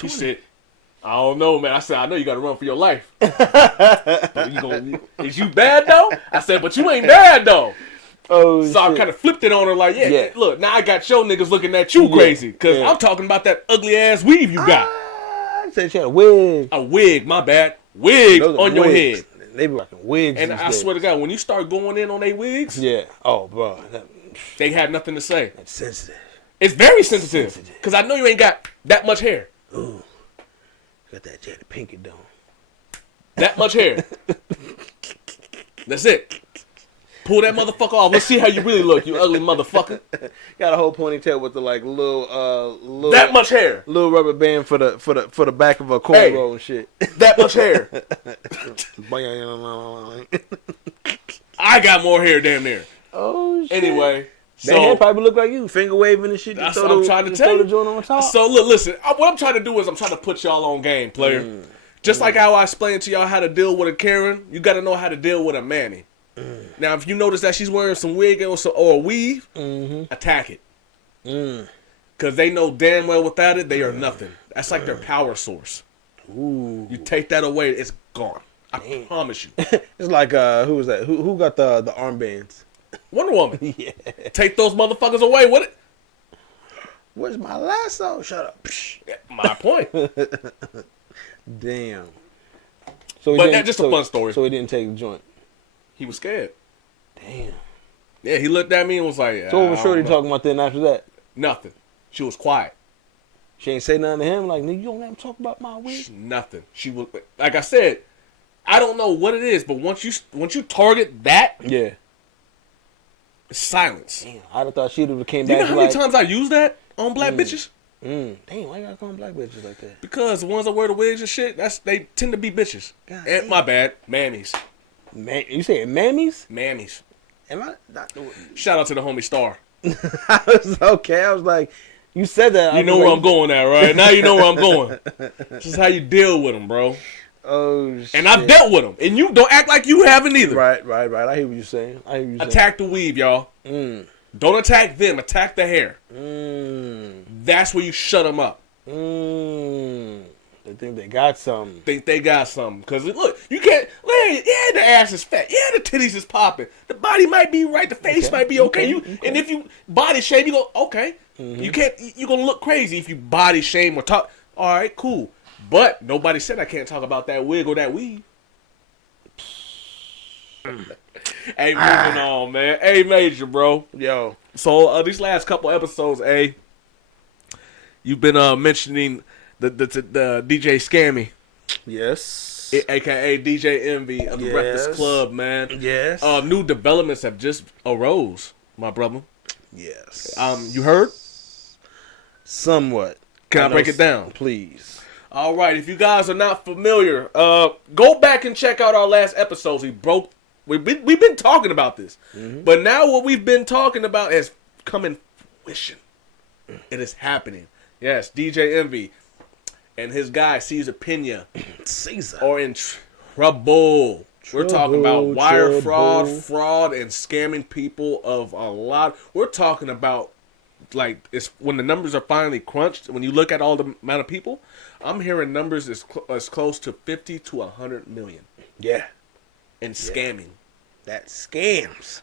He said, "I don't know, man." I said, "I know you gotta run for your life." Is you bad though? I said, "But you ain't bad though." Oh, so I kind of flipped it on her like, yeah, look, now I got your niggas looking at you crazy. Because I'm talking about that ugly ass weave you got. I said she had a wig. A wig, my bad. Wig on your head. They be rocking wigs. And I swear to God, when you start going in on their wigs. Yeah. Oh, bro. They have nothing to say. That's sensitive. It's very sensitive. Because I know you ain't got that much hair. Ooh. Got that Janet Pinkett dome. That much hair. That's it. Pull that motherfucker off. Let's see how you really look, you ugly motherfucker. Got a whole ponytail with the like little that much hair. Little rubber band for the back of a cornrow and shit. That much hair. I got more hair damn near. Oh shit. Anyway, that hair probably look like you, finger waving and shit. That's what I'm trying to tell you. On top. So look, listen. What I'm trying to do is I'm trying to put y'all on game, player. Just like how I explained to y'all how to deal with a Karen, you got to know how to deal with a Manny. Now, if you notice that she's wearing some wig or a weave, attack it. Because they know damn well without it, they are nothing. That's like their power source. Ooh. You take that away, it's gone. I promise you. It's like, who was that? Who got the armbands? Wonder Woman. Yeah. Take those motherfuckers away with it. Where's my lasso? Shut up. My point. Damn. But that's just a fun story. So he didn't take the joint. He was scared. Damn. Yeah, he looked at me and was like, so what was Shorty talking about then after that? Nothing. She was quiet. She ain't say nothing to him. Like, nigga, you don't let him talk about my wig. Nothing. She was like I said. I don't know what it is, but once you target that, Yeah. silence. Damn, I'd have thought she'd have came You back. know how many times I use that on black bitches? Damn, why you gotta call them black bitches like that? Because the ones that wear the wigs and shit, they tend to be bitches. God And damn. my bad, mammies. Man, you saying mammies? Mammies. Am I not? Shout out to the homie Star. I was okay. I was like, you said that. You know where I'm going at, right? Now you know where I'm going. This is how you deal with them, bro. Oh shit. And I've dealt with them. And you don't act like you haven't either. Right. I hear what you're saying. Attack the weave, y'all. Don't attack them. Attack the hair. That's where you shut them up. They think they got something. Think they got something. Because, look, you can't. Yeah, the ass is fat. Yeah, the titties is popping. The body might be right. The face might be okay. And if you body shame, you go, okay. You can't. You're going to look crazy if you body shame or talk. All right, cool. But nobody said I can't talk about that wig or that weave. Hey, moving on, man. Hey, Major, bro. Yo. So these last couple episodes, you've been mentioning the DJ Scammy. Yes. AKA DJ Envy of the Breakfast Club, man. Yes. New developments have just arose, my brother. Yes. You heard? Somewhat. Can I break it down? Please. All right, if you guys are not familiar, go back and check out our last episodes. We've been talking about this, but now what we've been talking about has come in fruition. It is happening. Yes, DJ Envy and his guy Cesar Pena are in trouble. We're talking about wire fraud, and scamming people of a lot. We're talking about like it's when the numbers are finally crunched. When you look at all the amount of people, I'm hearing numbers as close to 50 to 100 million. Yeah. And scamming. That scams.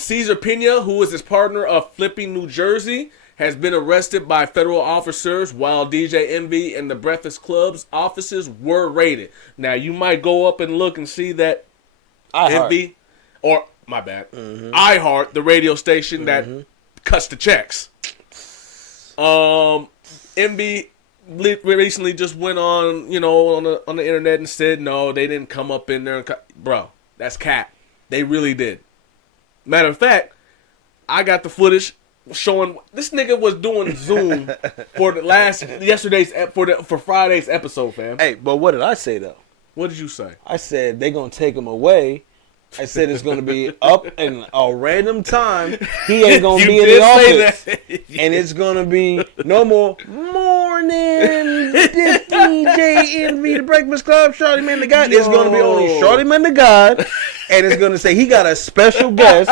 Cesar Pena, who is his partner of Flipping New Jersey, has been arrested by federal officers while DJ Envy and the Breakfast Club's offices were raided. Now, you might go up and look and see that Envy, or, my bad, iHeart, the radio station that cuts the checks. Envy recently just went on, on the internet and said, no, they didn't come up in there. Bro, that's cap. They really did. Matter of fact, I got the footage showing this nigga was doing Zoom for for Friday's episode, fam. Hey, but what did I say though? What did you say? I said they're gonna take him away. I said it's gonna be up in a random time. He ain't gonna be in the office, and it's gonna be no more morning. This DJ Envy, the Breakfast Club, Shorty Man the God. It's gonna be only Shorty Man the God, and it's gonna say he got a special guest,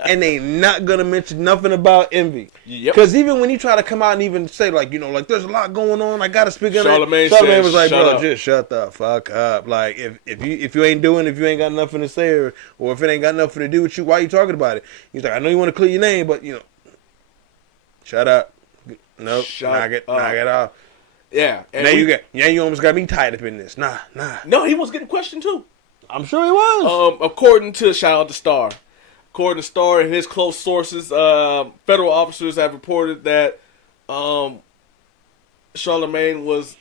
and they not gonna mention nothing about Envy. Because even when he try to come out and even say like there's a lot going on, I gotta speak on it. Charlamagne was like, bro, just shut the fuck up. Like if you ain't got nothing to say or if it ain't got nothing to do with you, why you talking about it? He's like, I know you want to clear your name, but shut up. Nope, knock it off. Yeah. And you almost got me tied up in this. Nah. No, he was getting questioned too. I'm sure he was. According to shout out to Star. According to Star and his close sources, federal officers have reported that Charlamagne was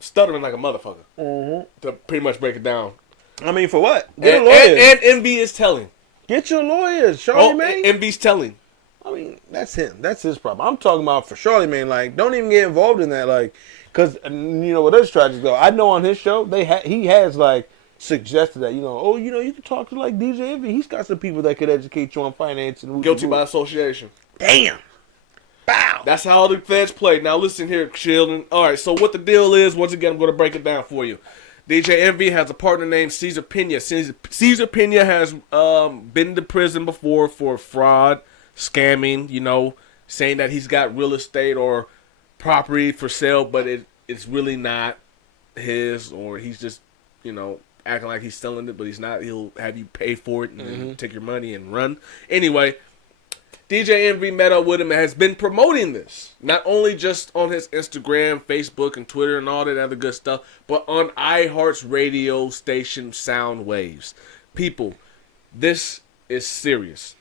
stuttering like a motherfucker. To pretty much break it down. I mean, for what? Get a lawyer. And Envy is telling. Get your lawyers, Charlamagne. Envy's telling. I mean, that's him. That's his problem. I'm talking about for Charlamagne. Like, don't even get involved in that. Like, because what is tragic though? I know on his show he has like suggested that you can talk to like DJ Envy. He's got some people that could educate you on finance and guilty by association. Damn. Bow. That's how the feds play. Now listen here, children. All right. So what the deal is? Once again, I'm going to break it down for you. DJ Envy has a partner named Cesar Pena. Cesar Pena has been to prison before for fraud, scamming, saying that he's got real estate or property for sale, but it's really not his, or he's just, acting like he's selling it, but he's not. He'll have you pay for it and then take your money and run. Anyway, DJ Envy met up with him and has been promoting this. Not only just on his Instagram, Facebook, and Twitter and all that other good stuff, but on iHeart's radio station Sound Waves. People, this is serious.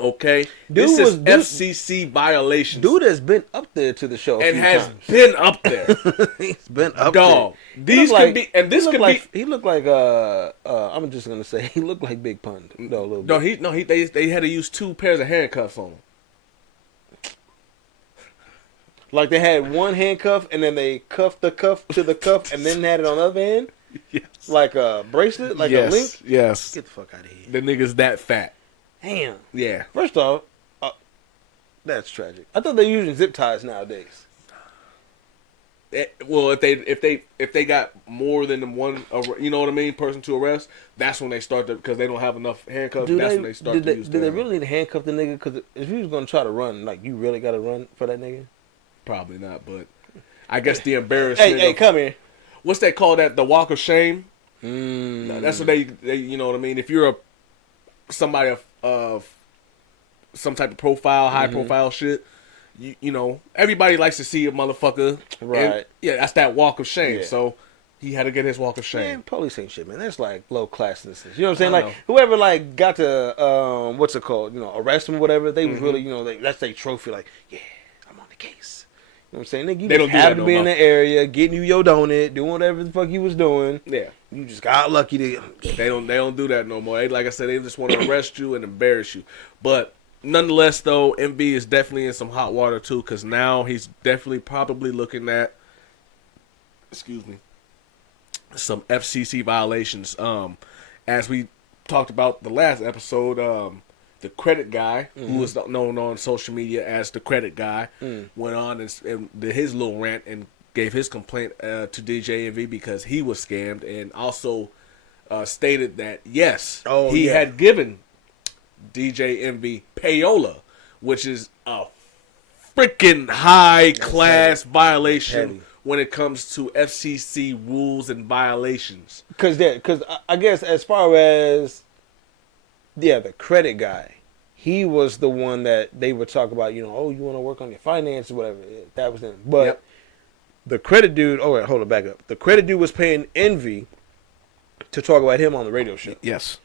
Okay, Dude this is was- FCC violations. Dude has been up there to the show a and few has times. been up there. He's been up Dog. there. These He looked could be, and this he could looked like, be. He looked like I'm just gonna say he looked like Big Pun. No, a little bit. They had to use 2 pairs of handcuffs on him. Like they had one handcuff and then they cuffed the cuff to the cuff and then had it on the other hand, Yes. like a bracelet, like yes. a link. Yes. Get the fuck out of here. The nigga's that fat. Damn. Yeah. First off, that's tragic. I thought they're using zip ties nowadays. Well, if they got more than one, you know what I mean, person to arrest, that's when they start to, because they don't have enough handcuffs. When they start to use. Do they really need to handcuff the nigga? Because if you was gonna try to run, like you really got to run for that nigga. Probably not, but I guess the embarrassment. Hey, come here. What's that called? The walk of shame. Mm. That's what they you know what I mean. If you're somebody of some type of profile, high profile shit, you know, everybody likes to see a motherfucker. Right. And, yeah, that's that walk of shame. Yeah. So he had to get his walk of shame. Man, police ain't shit, man. That's like low classness. You know what I'm saying? I Like know. whoever like got to what's it called? You know, arrest him or whatever. They was really, you know, that's their trophy. Like, yeah, I'm on the case. You know what I'm saying? Nigga, you They just don't do happened that to be no in more. the area, getting you your donut, doing whatever the fuck you was doing. Yeah. You just got lucky to. They don't do that no more. They, like I said, they just want to arrest you and embarrass you. But nonetheless, though, MV is definitely in some hot water too, because now he's definitely probably looking at, excuse me, some FCC violations. As we talked about the last episode, the credit guy, who was known on social media as the credit guy, went on and did his little rant and gave his complaint to DJ MV because he was scammed, and also stated that yes, he had given DJ MV payola, which is a freaking high class violation when it comes to FCC rules and violations. Because I guess as far as the credit guy, he was the one that they would talk about. You know, oh, you want to work on your finances, whatever. That was him. But the credit dude. Oh wait, hold it, back up. The credit dude was paying Envy to talk about him on the radio show. Yes.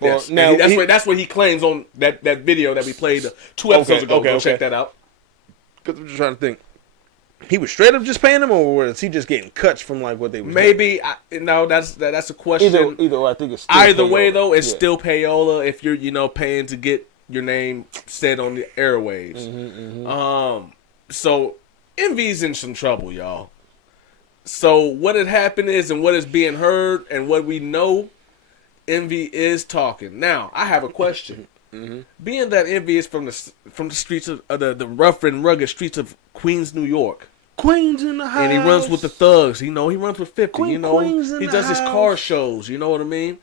Well, Yes. now That's what he claims on that video that we played 2 episodes ago. Go check that out. Because I'm just trying to think. He was straight up just paying him, or was he just getting cuts from like what they was Maybe no, that's a question. Either way, I think it's still Either payola. way though, it's Yeah. still payola if you're paying to get your name said on the airwaves. So Envy's in some trouble, y'all. So what had happened is, and what is being heard, and what we know, Envy is talking. Now I have a question. Being that Envy is from the streets of the rough and rugged streets of Queens, New York. Queens in the house, And he runs with the thugs. He runs with 50. Queens in He the does his house. car shows. You know what I mean?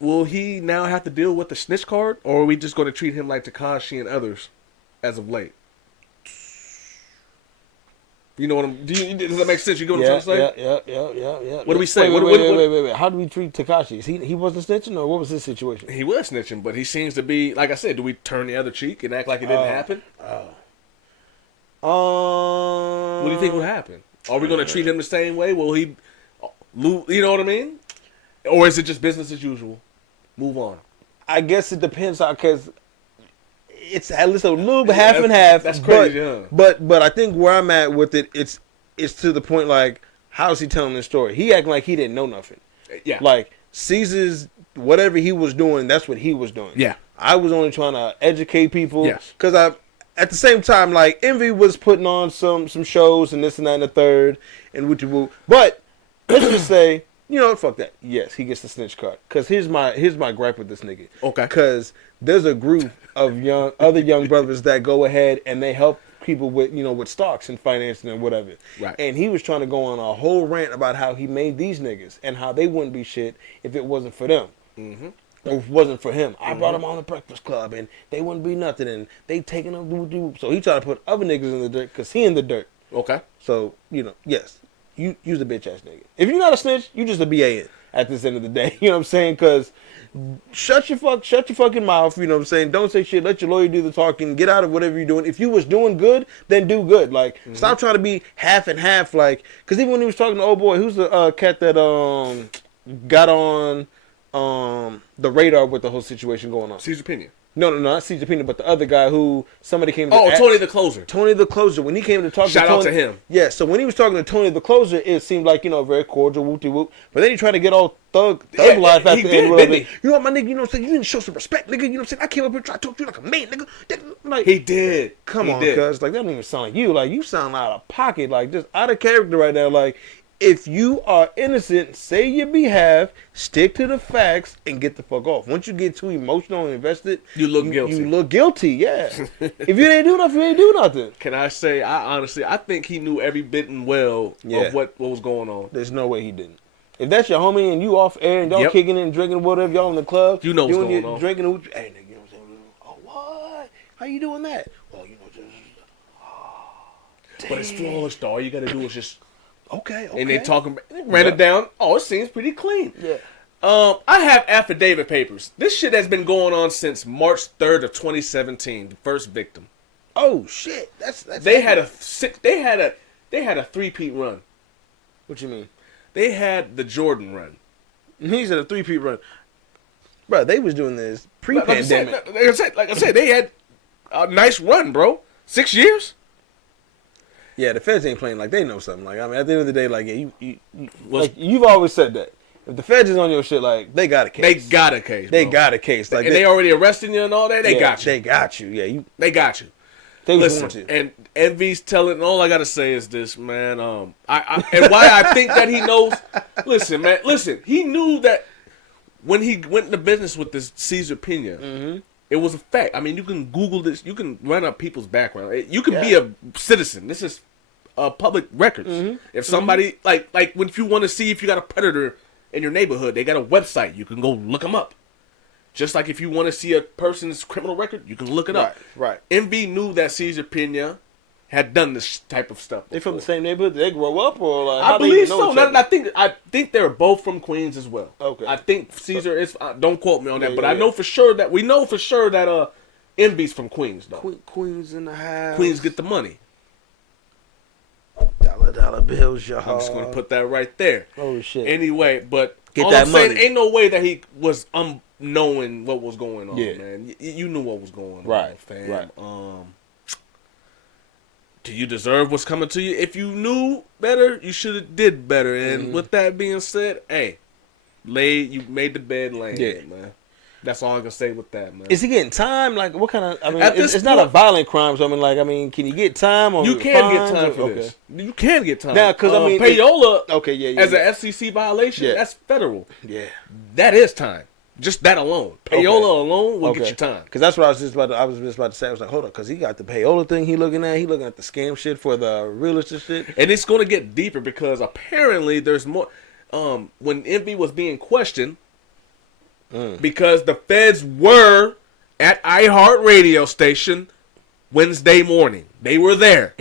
Will he now have to deal with the snitch card, or are we just going to treat him like Tekashi and others as of late? You know what I'm? Does that make sense? You get what I'm trying to say? Yeah. What do we say? Wait. How do we treat Tekashi? He wasn't snitching, or what was his situation? He was snitching, but he seems to be, like I said, do we turn the other cheek and act like it didn't happen? What do you think will happen? Are we going to treat him the same way? Will he lose? You know what I mean? Or is it just business as usual? Move on. I guess it depends on, because it's at least a little bit half and half. That's crazy, huh? But I think where I'm at with it, it's to the point like, how is he telling this story? He acting like he didn't know nothing. Yeah. Like Caesar's whatever he was doing, that's what he was doing. Yeah. I was only trying to educate people. Yes. Because at the same time, like Envy was putting on some shows and this and that and the third and woo woo. But let's just say, you know, fuck that. Yes, he gets the snitch card. Because here's my gripe with this nigga. Okay. Because there's a group of other young brothers that go ahead and they help people with, you know, with stocks and financing and whatever. Right. And he was trying to go on a whole rant about how he made these niggas and how they wouldn't be shit if it wasn't for them. Mm-hmm. Or if it wasn't for him. I brought them on the Breakfast Club and they wouldn't be nothing and they taking them. So he tried to put other niggas in the dirt because he in the dirt. Okay. So, you know, yes, you's a bitch ass nigga. If you're not a snitch, you just a BA at this end of the day. You know what I'm saying? Because shut your fucking mouth. You know what I'm saying? Don't say shit. Let your lawyer do the talking. Get out of whatever you're doing. If you was doing good, then do good. Like, stop trying to be half and half. Like, because even when he was talking to old boy, who's the cat that got on the radar with the whole situation going on. Caesar Pena. No, not Caesar Pena, but the other guy who somebody came to Tony the Closer. Tony the Closer. When he came to talk Shout to out Tony, to him. Yeah, so when he was talking to Tony the Closer, it seemed like, very cordial, whoop-de-whoop. But then he tried to get all thug life after the end. You know what, my nigga, you know what I'm saying? You didn't show some respect, nigga. You know what I'm saying? I came up here trying to talk to you like a man, nigga. Like, he did. Come on, cuz. Like, that don't even sound like you. Like, you sound out of pocket. Like, just out of character right now. Like, if you are innocent, say your behalf, stick to the facts, and get the fuck off. Once you get too emotional and invested, you look guilty. You look guilty, yeah. If you didn't do nothing, you ain't do nothing. Can I say, I think he knew every bit and well of what was going on. There's no way he didn't. If that's your homie and you off air and y'all kicking it and drinking whatever, y'all in the club, you know what's going on. Drinking, hey nigga, you know what I'm saying? Oh, what? How you doing that? Well, just, but it's flawless though. All you gotta do is just okay. And they ran it down. Oh, it seems pretty clean. Yeah. I have affidavit papers. This shit has been going on since March 3rd of 2017. The first victim. Oh shit! That's they had a 3-peat run. What you mean? They had the Jordan run. He's at a 3-peat run. Bro, they was doing this pre-pandemic. Like I said, they had a nice run, bro. 6 years. Yeah, the feds ain't playing like they know something. Like, I mean, at the end of the day, like, like you've always said that. If the feds is on your shit, like, they got a case. They got a case, bro. They got a case. Like, and they already arresting you and all that. They got you. They got you. Yeah, they got you. They listen, and Envy's telling. All I gotta say is this, man. And why I think that he knows. Listen, man. Listen, he knew that when he went into business with this Caesar Pena, it was a fact. I mean, you can Google this. You can run up people's background. You can be a citizen. This is public records. If somebody like if you want to see if you got a predator in your neighborhood, they got a website. You can go look them up. Just like if you want to see a person's criminal record, you can look it up. Right. MV knew that Caesar Pena had done this type of stuff before. They from the same neighborhood? Did they grow up or like? I believe so. I think they're both from Queens as well. Okay. I think Caesar is. Don't quote me on that, but I know for sure that MV's from Queens though. Queens in the house. Queens get the money. Dollar bills, y'all. I'm just gonna put that right there. Oh shit. Anyway, but get all that I'm money. saying, ain't no way that he was knowing what was going on, yeah. man. You knew what was going on, fam. Right. Do you deserve what's coming to you? If you knew better, you should have did better. And with that being said, hey, you made the bed lay, man. That's all I can say with that, man. Is he getting time? Like, what kind of? I mean, it's not a violent crime. So I mean, can you get time? Or you can get time for this. You can get time. Now, because I mean, payola. Okay, as an FCC violation, that's federal. Yeah, that is time. Just that alone. Payola alone will get you time. Because that's what I was just about to say. I was like, hold on, because he got the payola thing he looking at. He looking at the scam shit for the real estate shit. And it's going to get deeper because apparently there's more. When Envy was being questioned, because the feds were at iHeartRadio station Wednesday morning. They were there.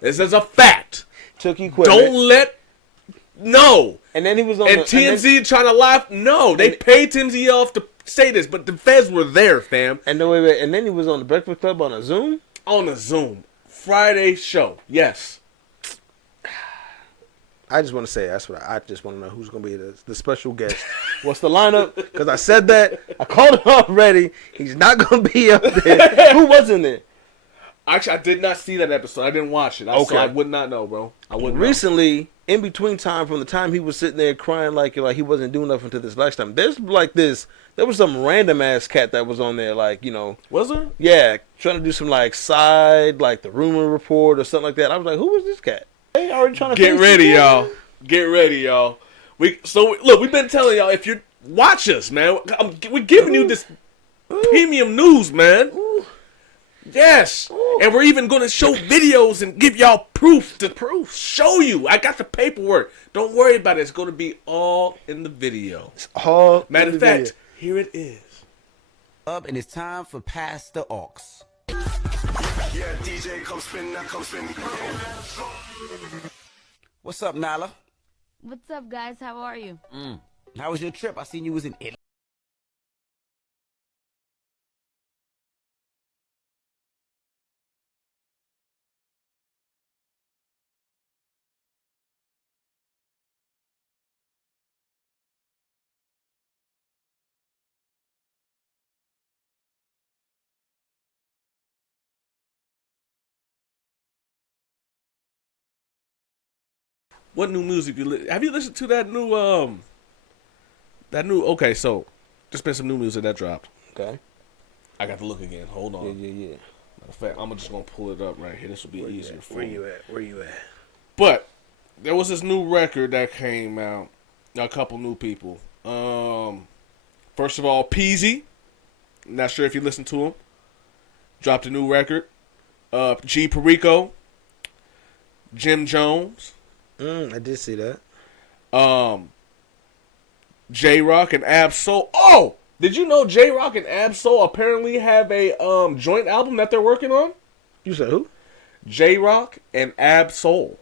This is a fact. Took equipment. No. And then he was on TMZ trying to laugh. No, they paid TMZ off to say this, but the feds were there, fam. And wait. And then he was on the Breakfast Club on a Zoom? On a Zoom. Friday show. Yes. I just want to say, that's what I just want to know who's going to be the special guest. What's the lineup? Because I said that. I called him already. He's not going to be up there. Who was in there? Actually, I did not see that episode. I didn't watch it. So I would not know, bro. I wouldn't Recently, in between time, from the time he was sitting there crying like he wasn't doing nothing to this lifetime, there was some random ass cat that was on there, Was there? Yeah, trying to do some side, the rumor report or something like that. I was like, who was this cat? They already trying to Get ready, y'all. Get ready, y'all. Look, we've been telling y'all, if you watch us, man, we're giving you this premium news, man. Ooh. Yes. Ooh. And we're even going to show videos and give y'all proof show you. I got the paperwork. Don't worry about it. It's going to be all in the video. It's all Matter of fact, here it is. And it's time for Pass the Aux. Yeah, DJ, come spin, now come spin. What's up, Nala? What's up, guys? How are you? How was your trip? I seen you was in Italy. What new music have you listened to that new okay, so there's been some new music that dropped. Okay. I got to look again. Hold on. Yeah. Matter of fact, I'm just gonna pull it up right here. This will be easier for me. Where you at? But there was this new record that came out. A couple new people. First of all, Peasy. Not sure if you listened to him. Dropped a new record. G Perico. Jim Jones. I did see that. J-Rock and Ab-Soul. Oh! Did you know J-Rock and Ab-Soul apparently have a joint album that they're working on? You said who? J-Rock and Ab-Soul.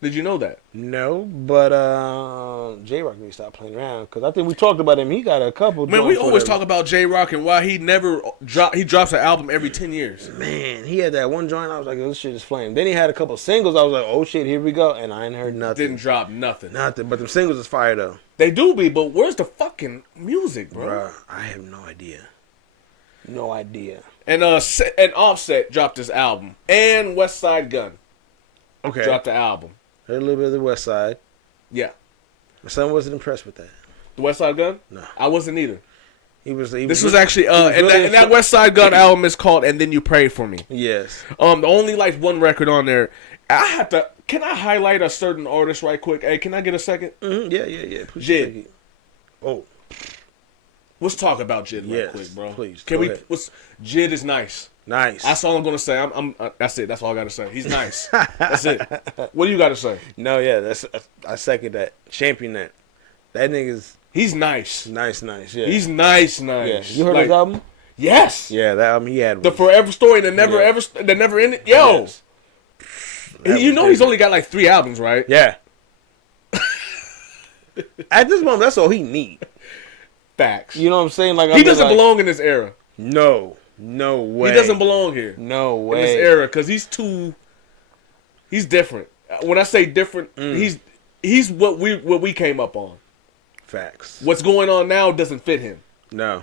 Did you know that? No, but J-Rock needs to stop playing around because I think we talked about him. He got a couple. Man, we always talk about J-Rock and why he never he drops an album every 10 years. Man, he had that one joint. I was like, oh, this shit is flame. Then he had a couple singles. I was like, oh shit, here we go. And I ain't heard nothing. Didn't drop nothing. Nothing. But the singles is fire though. They do be, but where's the fucking music, bro? Bruh, I have no idea. No idea. And Offset dropped his album. And West Side Gun dropped the album. Heard a little bit of the West Side. Yeah. My son wasn't impressed with that. The West Side Gun? No. I wasn't either. This was actually and that West Side Gun album is called And Then You Pray For Me. Yes. The only like one record on there. Can I highlight a certain artist right quick? Hey, can I get a second? Mm-hmm. Yeah. Please Jid. Oh. Let's talk about Jid right Yes, quick, bro. please, Can go we? ahead. Jid is nice. Nice. That's all I'm gonna say. That's it. That's all I gotta say. He's nice. That's it. What do you gotta say? No, yeah, I second that. Champion that. That nigga's He's nice. nice, yeah. He's nice. Yeah. You heard his album? Yes. Yeah, that album he had. The Forever Story, the Never Ever, the Never Ending. Yo, Yes. you know he's only got like 3 albums, right? Yeah. At this moment, that's all he need. Facts. You know what I'm saying? Like he doesn't belong in this era. No way. He doesn't belong here. No way. In this era, because he's different. When I say different, he's what we came up on. Facts. What's going on now doesn't fit him. No.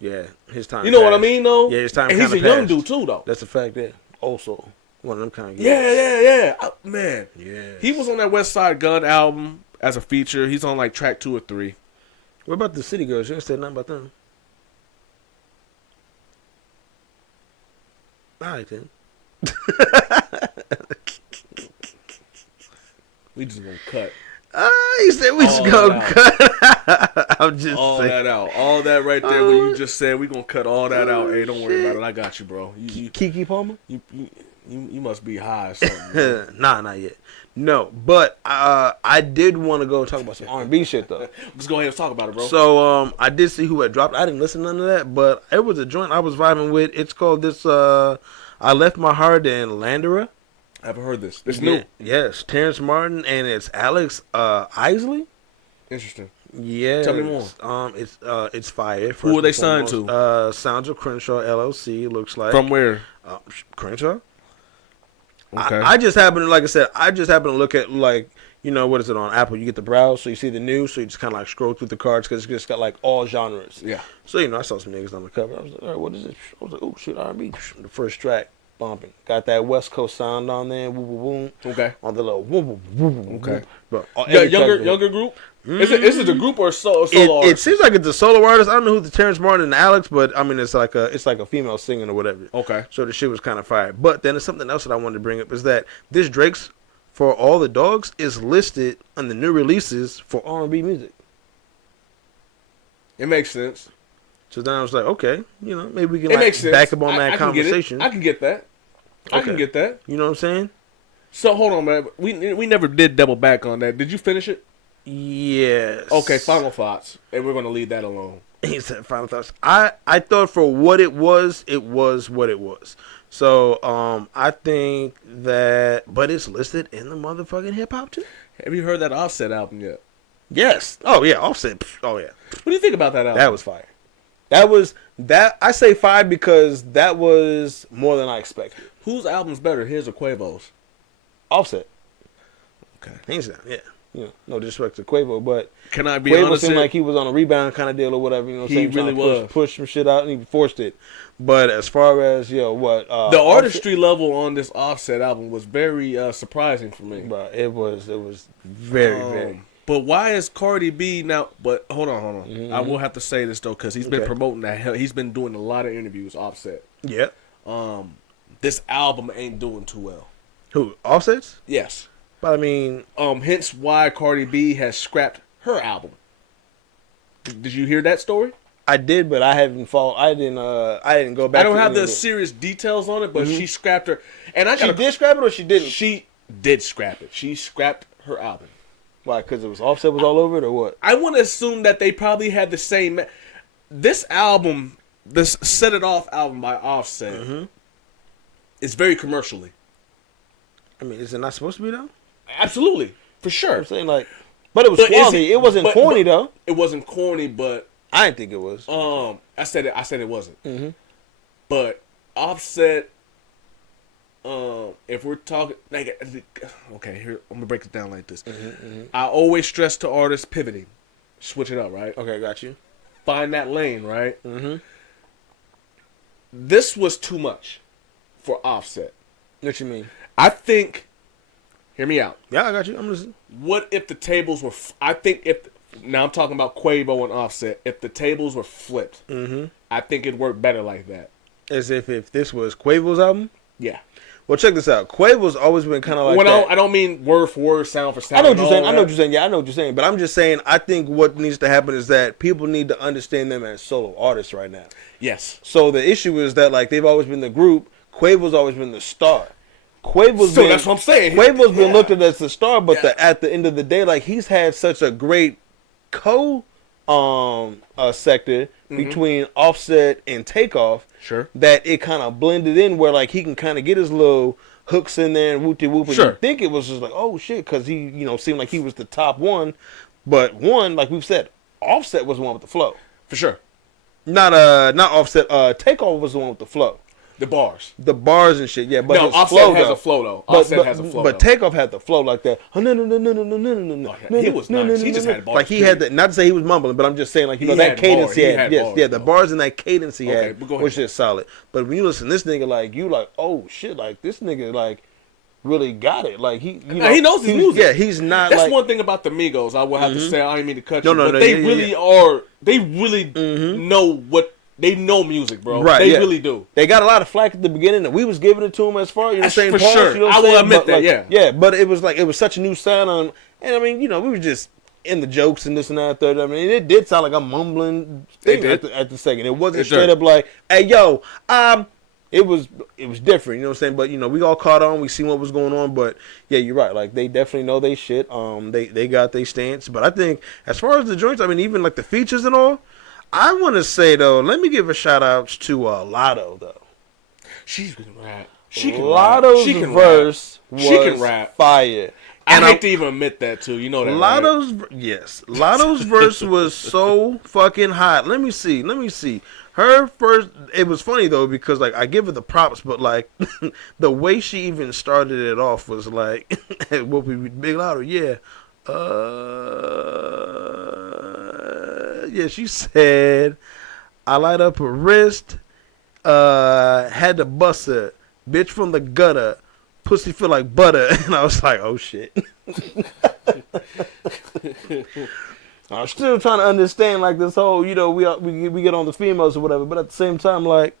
Yeah, his time. You know what I mean, though? Yeah, his time. And he's a young dude too, though. That's a fact. Yeah. Also, one of them kind of. Yeah. Man. Yeah. He was on that West Side Gun album as a feature. He's on like track 2 or 3. What about the City Girls? You ain't said nothing about them. All right then. We just gonna cut. He said we just gonna cut. I'm just all saying. that out. All that right there where you just said we gonna cut all that out. Hey, don't worry about it. I got you, bro. Kiki Palmer? You must be high or something. Nah, not yet. No, but I did want to go talk about some R&B shit though. Let's go ahead and talk about it, bro. So I did see who had dropped. I didn't listen to none of that, but it was a joint I was vibing with. It's called this. I Left My Heart in Landera. I haven't heard this. It's new. Yes, Terrence Martin and it's Alex Isley. Interesting. Yeah. Tell me more. It's fire. Who are they signed to? Sounds of Crenshaw LLC. Looks like From where? Crenshaw. Okay. I just happen to, like I said, to look at, like, you know, what is it on Apple? You get the browse, so you see the news, so you just kind of like scroll through the cards because it's just got like all genres. Yeah. So, you know, I saw some niggas on the cover. I was like, all right, what is it? I was like, oh shit, R&B. The first track, bumping. Got that West Coast sound on there. Woo, woo, woo. Okay. On the little woo, woo, woo, woo. Okay. But Younger group? Is it a group or a solo artist? It seems like it's a solo artist. I don't know who the Terrence Martin and Alex, but I mean it's like a female singing or whatever. Okay. So the shit was kind of fire. But then there's something else that I wanted to bring up is that this Drake's For All the Dogs is listed on the new releases for R&B music. It makes sense. So then I was like, okay, you know, maybe we can back up on that conversation. I can get that. I can get that. You know what I'm saying? So hold on, man. We never did double back on that. Did you finish it? Yes. Okay, final thoughts, and we're gonna leave that alone. He said final thoughts. I thought for what it was what it was. So I think that, but it's listed in the motherfucking hip hop too. Have you heard that Offset album yet? Yes. Oh yeah, Offset. Oh yeah. What do you think about that album? That was fire. I say fire because that was more than I expected. Whose album's better, his or Quavo's? Offset. Okay. Hands down, yeah. no disrespect to Quavo, but Can I be Quavo honest? seemed like he was on a rebound kind of deal or whatever. You know what I'm He saying? Trying really to was. push some shit out, and he forced it. But as far as the Offset- artistry level on this Offset album was very surprising for me. Bro, it was very. But why is Cardi B now? But hold on. Mm-hmm. I will have to say this though, because he's been Okay. promoting that. He's been doing a lot of interviews. Offset. Yeah. This album ain't doing too well. Who Offsets? Yes. But I mean, Hence why Cardi B has scrapped her album. Did you hear that story? I did, but I haven't I didn't go back. I don't to have any the of it. serious details on it, but she scrapped her. And I She got did scrap it or she didn't? She did scrap it. She scrapped her album. Why? Because it was Offset was all over it or what? I want to assume that they probably had the same. This album, this Set It Off album by Offset, is very commercially. I mean, is it not supposed to be though? Absolutely, for sure. I'm saying like, but it was But is quality. It wasn't corny though. It wasn't corny, but I didn't think it was. I said it wasn't. But Offset, if we're talking, like, okay, here I'm gonna break it down like this. I always stress to artists pivoting, switch it up, right? Okay, got you. Find that lane, right? This was too much for Offset. What you mean? I think. Hear me out. Yeah, I got you. I'm listening. What if the tables were? I think if now I'm talking about Quavo and Offset. If the tables were flipped, I think it'd work better like that. As if this was Quavo's album. Yeah. Well, check this out. Quavo's always been kind of like that. I don't mean word for word, sound for sound. I know what you're saying. all I know what that. you're saying. Yeah, I know what you're saying. But I'm just saying, I think what needs to happen is that people need to understand them as solo artists right now. Yes. So the issue is that like they've always been the group. Quavo's always been the star. Quavo's So been, that's what I'm saying. Quavo's been Yeah. looked at as the star, but Yeah. at the end of the day, like he's had such a great sector between Offset and Takeoff. Sure. That it kind of blended in where like he can kind of get his little hooks in there and whoop-de-whoop. And Sure. you think it was just like, oh shit, because he, seemed like he was the top one. But one, like we've said, Offset was the one with the flow. For sure. Not Offset. Takeoff was the one with the flow. The bars. The bars and shit, yeah. But No, his Offset flow, has though. a flow though. But, Offset but, has a flow. but though. Takeoff had the flow like that. He was nice. He just had bars, Like he had that. Not to say he was mumbling, but I'm just saying like He that had cadence bars. he He had. had Yes, bars, yeah, the though. bars and that cadence he Okay, had but go ahead. was just solid. But when you listen to this nigga, like you like, oh shit, like this nigga like really got it. Like he knows his music. Yeah, he's not. That's like, one thing about the Migos. I will have to say. I didn't mean to cut No, you, no, but no, they yeah, really yeah. are. They really know what they know. Music, bro. Right, They yeah. really do. They got a lot of flack at the beginning, and we was giving it to them as far, That's saying for pause, sure. You know what I I'm will saying? admit But, that, like, yeah. yeah. But it was such a new sound on, and I mean, we were just in the jokes and this and that. Third. I mean, it did sound like a mumbling thing It did. at the second. It wasn't It straight did. up like, hey yo, It was different, you know what I'm saying? But we all caught on, we seen what was going on. But yeah, you're right. Like they definitely know they shit. They got their stance. But I think as far as the joints, I mean, even like the features and all, I want to say though, let me give a shout out to Lotto though. She can rap. She can Lotto's rap. She can verse rap. was She can rap. fire. I hate to even admit that too. You know that. Right? Lotto's verse was so fucking hot. Let me see. Her first, it was funny though because like I give her the props, but like the way she even started it off was like, "What we Big Lotto, yeah." Yeah, she said, "I light up her wrist, had to bust her, bitch from the gutter." Pussy feel like butter, and I was like, "Oh shit." I'm still trying to understand like this whole, we get on the females or whatever, but at the same time, like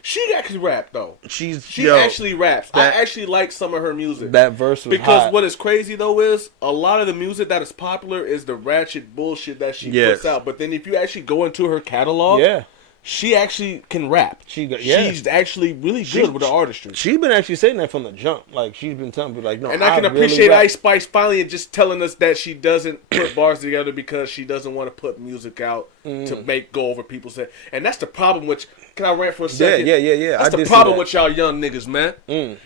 She actually rapped though. She actually raps. that- I actually like some of her music. that verse was Because hot. what is crazy though is a lot of the music that is popular is the ratchet bullshit that she Yes. puts out. But then if you actually go into her catalog, Yeah, she actually can rap. yeah. She's actually really good with her artistry. she's been actually saying that from the jump. Like she's been telling people, like, no, And I can really appreciate rap. Ice Spice finally just telling us that she doesn't put bars together because she doesn't want to put music out to go over people's head. And that's the problem with. Can I rant for a second? Yeah. That's I the did see problem that. with y'all young niggas, man.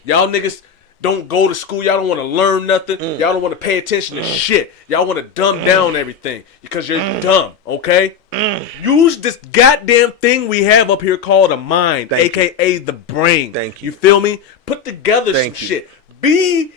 Y'all niggas don't go to school. Y'all don't want to learn nothing. Y'all don't want to pay attention to shit. Y'all want to dumb down everything because you're dumb, okay? Use this goddamn thing we have up here called a mind, Thank you. a.k.a. the brain. Thank you. You feel me? Put together Thank some you. shit. Be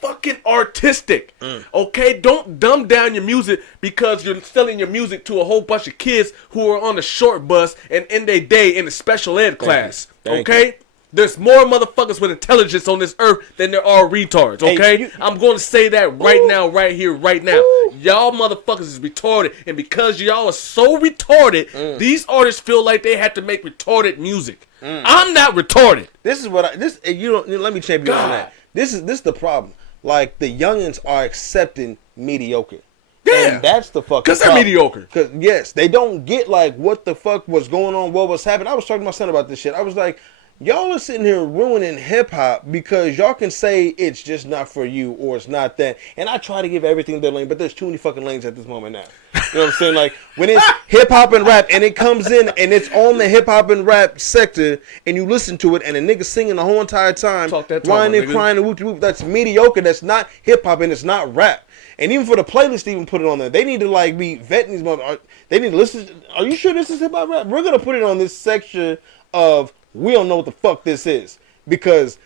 fucking artistic. Okay? Don't dumb down your music because you're selling your music to a whole bunch of kids who are on the short bus and end their day in the special ed class. Thank okay? There's more motherfuckers with intelligence on this earth than there are retards, okay? Hey, I'm going to say that right now, right here, right now. Y'all motherfuckers is retarded, and because y'all are so retarded, these artists feel like they have to make retarded music. I'm not retarded. This is what you don't let me champion on that. This is the problem. Like the youngins are accepting mediocre. Yeah. And that's the fucking Because they're problem. mediocre. Cause yes, they don't get like what the fuck was going on, what was happening. I was talking to my son about this shit. I was like, y'all are sitting here ruining hip hop because y'all can say it's just not for you or it's not that. And I try to give everything their lane, but there's too many fucking lanes at this moment now. You know what I'm saying? Like when it's hip hop and rap and it comes in and it's on the hip hop and rap sector and you listen to it and a nigga singing the whole entire time, Talk that talk, whining, nigga. crying, and whoop whoop, that's mediocre. That's not hip hop and it's not rap. And even for the playlist to even put it on there, they need to like be vetting these motherfuckers. They need to listen. Are you sure this is hip hop rap? We're gonna put it on this section of we don't know what the fuck this is because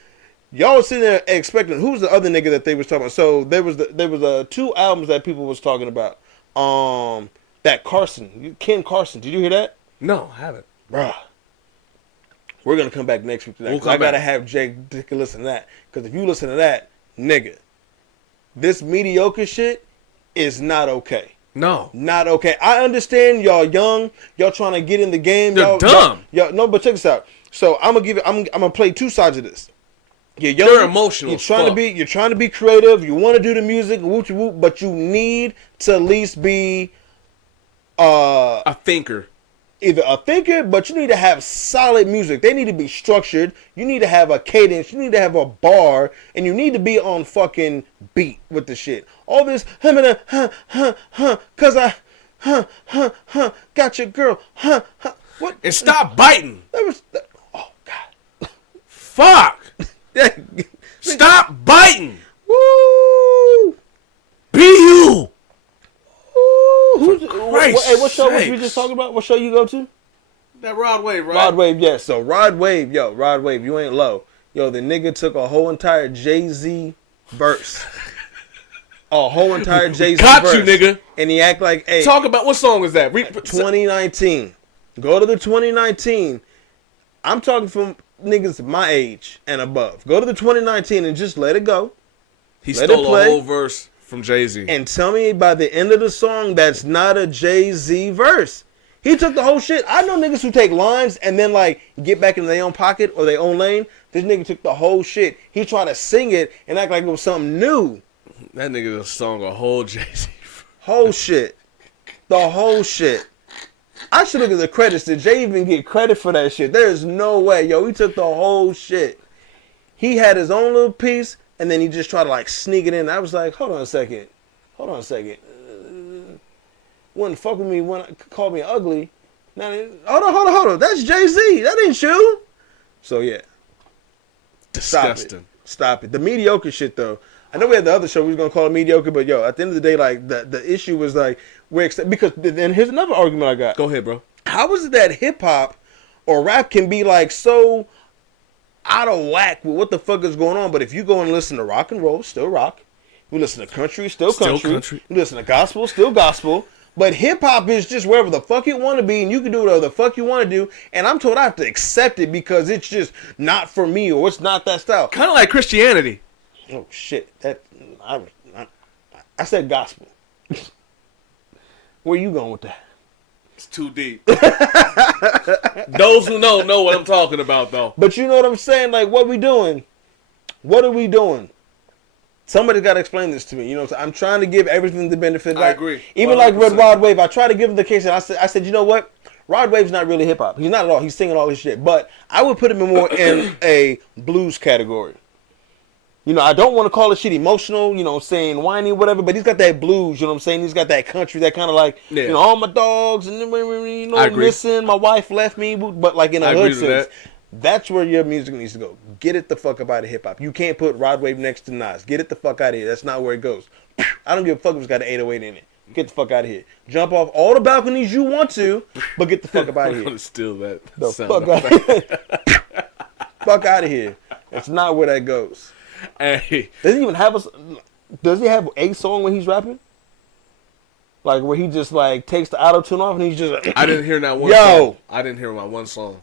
y'all was sitting there expecting who's the other nigga that they was talking about. So there was two albums that people was talking about. That Ken Carson. Did you hear that? No, I haven't. Bruh. We're gonna come back next week to that. We'll 'Cause I come gotta back. have Jake take a listen to that. Because if you listen to that, nigga, this mediocre shit is not okay. No. Not okay. I understand y'all young, y'all trying to get in the game. They're y'all dumb. Y'all, no, but check this out. So I'm gonna play two sides of this. You're young, They're emotional You're as trying fuck. you're trying to be creative. You want to do the music, whoop whoop, but you need to at least be A thinker. either a thinker, but you need to have solid music. They need to be structured. You need to have a cadence. You need to have a bar, and you need to be on fucking beat with the shit. All this, cause I, got your girl, what? And stop biting. That was, oh god. Fuck. Stop biting. Woo! Be you. Woo! Christ's Hey, what show was you sakes. just talking about? What show you go to? That Rod Wave, right? Rod Wave, yes. So Rod Wave, you ain't low. Yo, the nigga took a whole entire Jay-Z verse. A whole entire Jay-Z Got verse. you, nigga. And he act like, hey, Talk about what song is that? 2019. Go to the 2019. I'm talking from niggas my age and above. Go to the 2019 and just let it go. He Let stole it play. a whole verse from Jay-Z. And tell me by the end of the song that's not a Jay-Z verse. He took the whole shit. I know niggas who take lines and then like get back in their own pocket or their own lane. This nigga took the whole shit. He tried to sing it and act like it was something new. That nigga just sung a whole Jay-Z. Whole shit. The whole shit. I should look at the credits. Did Jay even get credit for that shit? There's no way. Yo, he took the whole shit. He had his own little piece and then he just tried to like sneak it in. I was like, hold on a second. Wouldn't fuck with me when call me ugly. Now, hold on. That's Jay-Z. That ain't you. So yeah. Disgusting. Stop it. The mediocre shit though. I know we had the other show we was gonna call it mediocre, but yo, at the end of the day, like the issue was like because then here's another argument I got. Go ahead, bro. How is it that hip hop or rap can be like so out of whack with what the fuck is going on? But if you go and listen to rock and roll, still rock. You listen to country, still country. You listen to gospel, still gospel. But hip hop is just wherever the fuck you want to be, and you can do whatever the fuck you want to do. And I'm told I have to accept it because it's just not for me or it's not that style. Kind of like Christianity. Oh shit! I said gospel. Where you going with that? It's too deep. Those who know what I'm talking about, though. But you know what I'm saying? Like, what we doing? What are we doing? Somebody got to explain this to me. You know, I'm trying to give everything the benefit. I agree. Even like 100%. Red Rod Wave, I try to give him the case. And I said, you know what? Rod Wave's not really hip hop. He's not at all. He's singing all this shit. But I would put him more in a blues category. You know, I don't want to call this shit emotional, you know, saying whiny, whatever, but he's got that blues, you know what I'm saying? He's got that country, that kind of like, you know, all my dogs, and you know, listen, my wife left me, but like in a hood sense. That's where your music needs to go. Get it the fuck up out of hip hop. You can't put Rod Wave next to Nas. Get it the fuck out of here. That's not where it goes. I don't give a fuck if it's got an 808 in it. Get the fuck out of here. Jump off all the balconies you want to, but get the fuck up out of here. I'm gonna steal that. The fuck out of here. Fuck out of here. That's not where that goes. Hey, Does he even have does he have a song when he's rapping? Like where he just like takes the auto tune off and he's just I didn't hear not one Yo. song. I didn't hear not one song.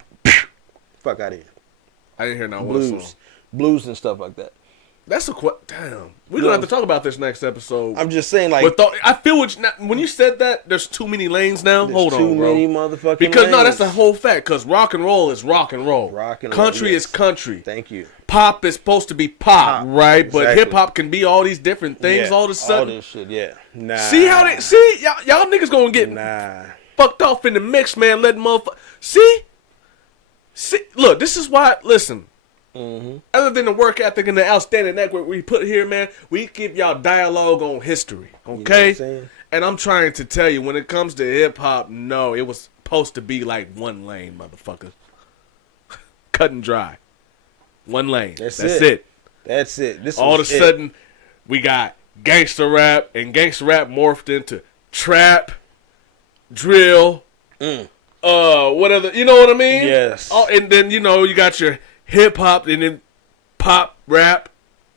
fuck out of here. I didn't hear not one song. Blues and stuff like that. That's a damn. We're gonna have to talk about this next episode. I'm just saying, like, I feel when you said that there's too many lanes now. Hold on, too bro. many motherfucking because lanes. no, that's the whole fact. Because rock and roll is rock and roll. Rock and country roll, is yes. country. Thank you. Pop is supposed to be pop, right? But exactly. hip hop can be all these different things Yeah, all of a sudden. all this shit, yeah. Nah. See how y'all niggas gonna get fucked off in the mix, man. Letting motherfuckers see. Look, this is why. Listen. Mm-hmm. Other than the work ethic and the outstanding network we put here, man, we give y'all dialogue on history, okay? You know what I'm saying? And I'm trying to tell you, when it comes to hip hop, no, it was supposed to be like one lane, motherfuckers. Cut and dry. One lane. That's it. That's it. This all of a sudden, we got gangster rap, and gangster rap morphed into trap, drill, what other, you know what I mean? Yes. Oh, and then, you got your hip hop, and then pop rap,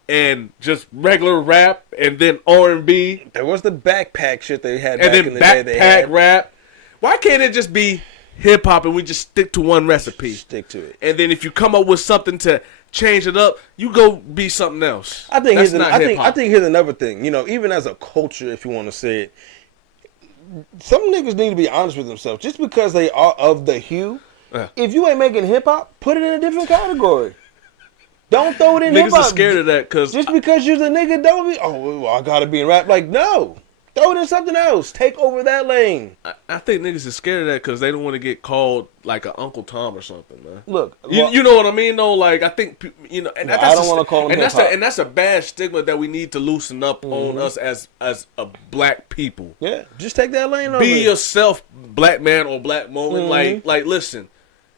and just regular rap, and then R&B. There was the backpack shit they had and back then in the day. They had. backpack rap. Why can't it just be hip hop and we just stick to one recipe? Stick to it. And then if you come up with something to change it up, you go be something else. I think That's here's not I hip-hop. think here's another thing. Even as a culture, if you want to say it, some niggas need to be honest with themselves. Just because they are of the hue, if you ain't making hip hop, put it in a different category. Don't throw it in hip Niggas hop. are scared of that because Just because you're the nigga, don't be. Oh, well, I gotta be in rap. Like, no, throw it in something else. Take over that lane. I think niggas is scared of that because they don't want to get called like an Uncle Tom or something, man. Look, you know what I mean? though. Like I think and No, I don't want to call them hip hop. and that's a bad stigma that we need to loosen up on us as a black people. Yeah, just take that lane over. Be yourself, black man or black woman. Like listen,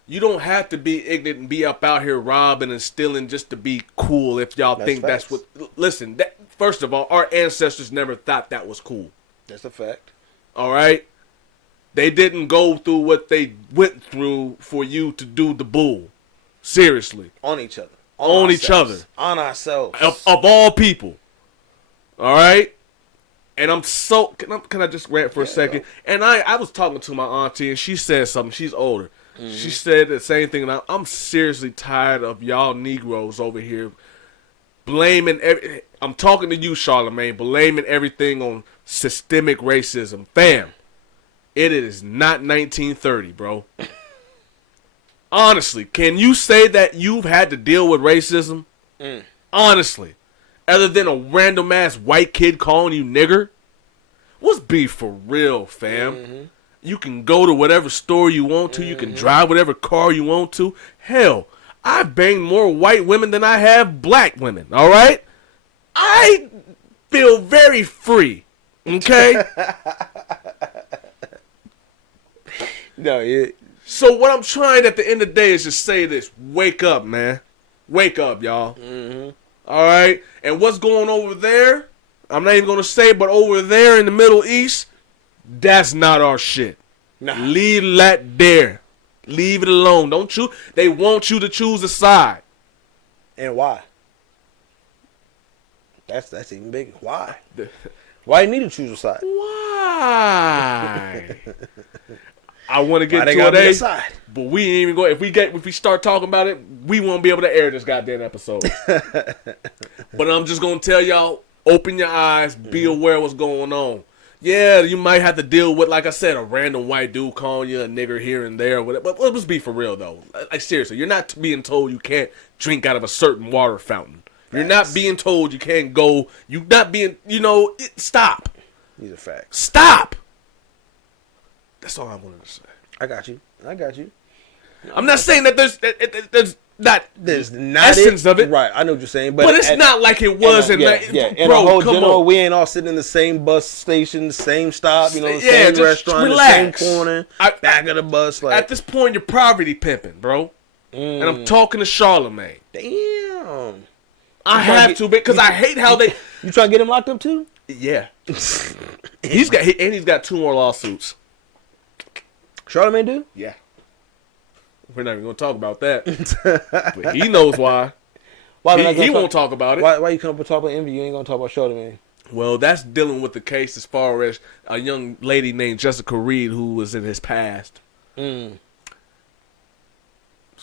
you don't have to be ignorant and be up out here robbing and stealing just to be cool. If y'all think facts. that's what, listen. First of all, our ancestors never thought that was cool. That's a fact. All right, they didn't go through what they went through for you to do the bull. Seriously, On each other. On each other. On ourselves. of all people. All right. And I'm so can I just rant for a second? And I was talking to my auntie and she said something. She's older. She said the same thing. And I'm seriously tired of y'all Negroes over here blaming I'm talking to you, Charlamagne, blaming everything on systemic racism. Fam, it is not 1930, bro. Honestly, can you say that you've had to deal with racism? Honestly. Other than a random ass white kid calling you nigger? What's beef for real, fam? You can go to whatever store you want to. You can drive whatever car you want to. Hell, I've banged more white women than I have black women, all right? I feel very free, okay? No, So what I'm trying at the end of the day is just say this. Wake up, man. Wake up, y'all. All right? And what's going over there, I'm not even going to say, but over there in the Middle East, that's not our shit. Nah. Leave that there. Leave it alone. Don't you? They want you to choose a side. And why? That's even bigger. Why? Why you need to choose a side? Why? I want to get Why they to gotta it, be a side? but we ain't even go. If we start talking about it, we won't be able to air this goddamn episode. But I'm just gonna tell y'all: open your eyes, be aware of what's going on. Yeah, you might have to deal with, like I said, a random white dude calling you a nigger here and there. But let's be for real though. Like seriously, you're not being told you can't drink out of a certain water fountain. You're not being told you can't go. You're not being, stop. These are facts. Stop. That's all I wanted to say. I got you. I'm not saying that there's not essence of it. Right, I know what you're saying. But it's not like it was. In bro, the whole come general, on. we ain't all sitting in the same bus station, the same stop, the Yeah, same just restaurant, relax. the same corner, back of the bus. Like, At this point, you're poverty pimping, bro. And I'm talking to Charlamagne. damn. I have to because I hate how they. You trying to get him locked up too? Yeah. he's got 2 more lawsuits. Charlamagne do? Yeah. We're not even gonna talk about that. But he knows why. He won't talk about it. Why you come up and talk about Envy? You ain't gonna talk about Shorty, man. Well, that's dealing with the case as far as a young lady named Jessica Reed who was in his past. Just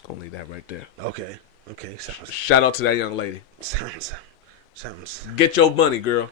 gonna leave that right there. Okay. Shout out to that young lady. Sounds. Get your money, girl.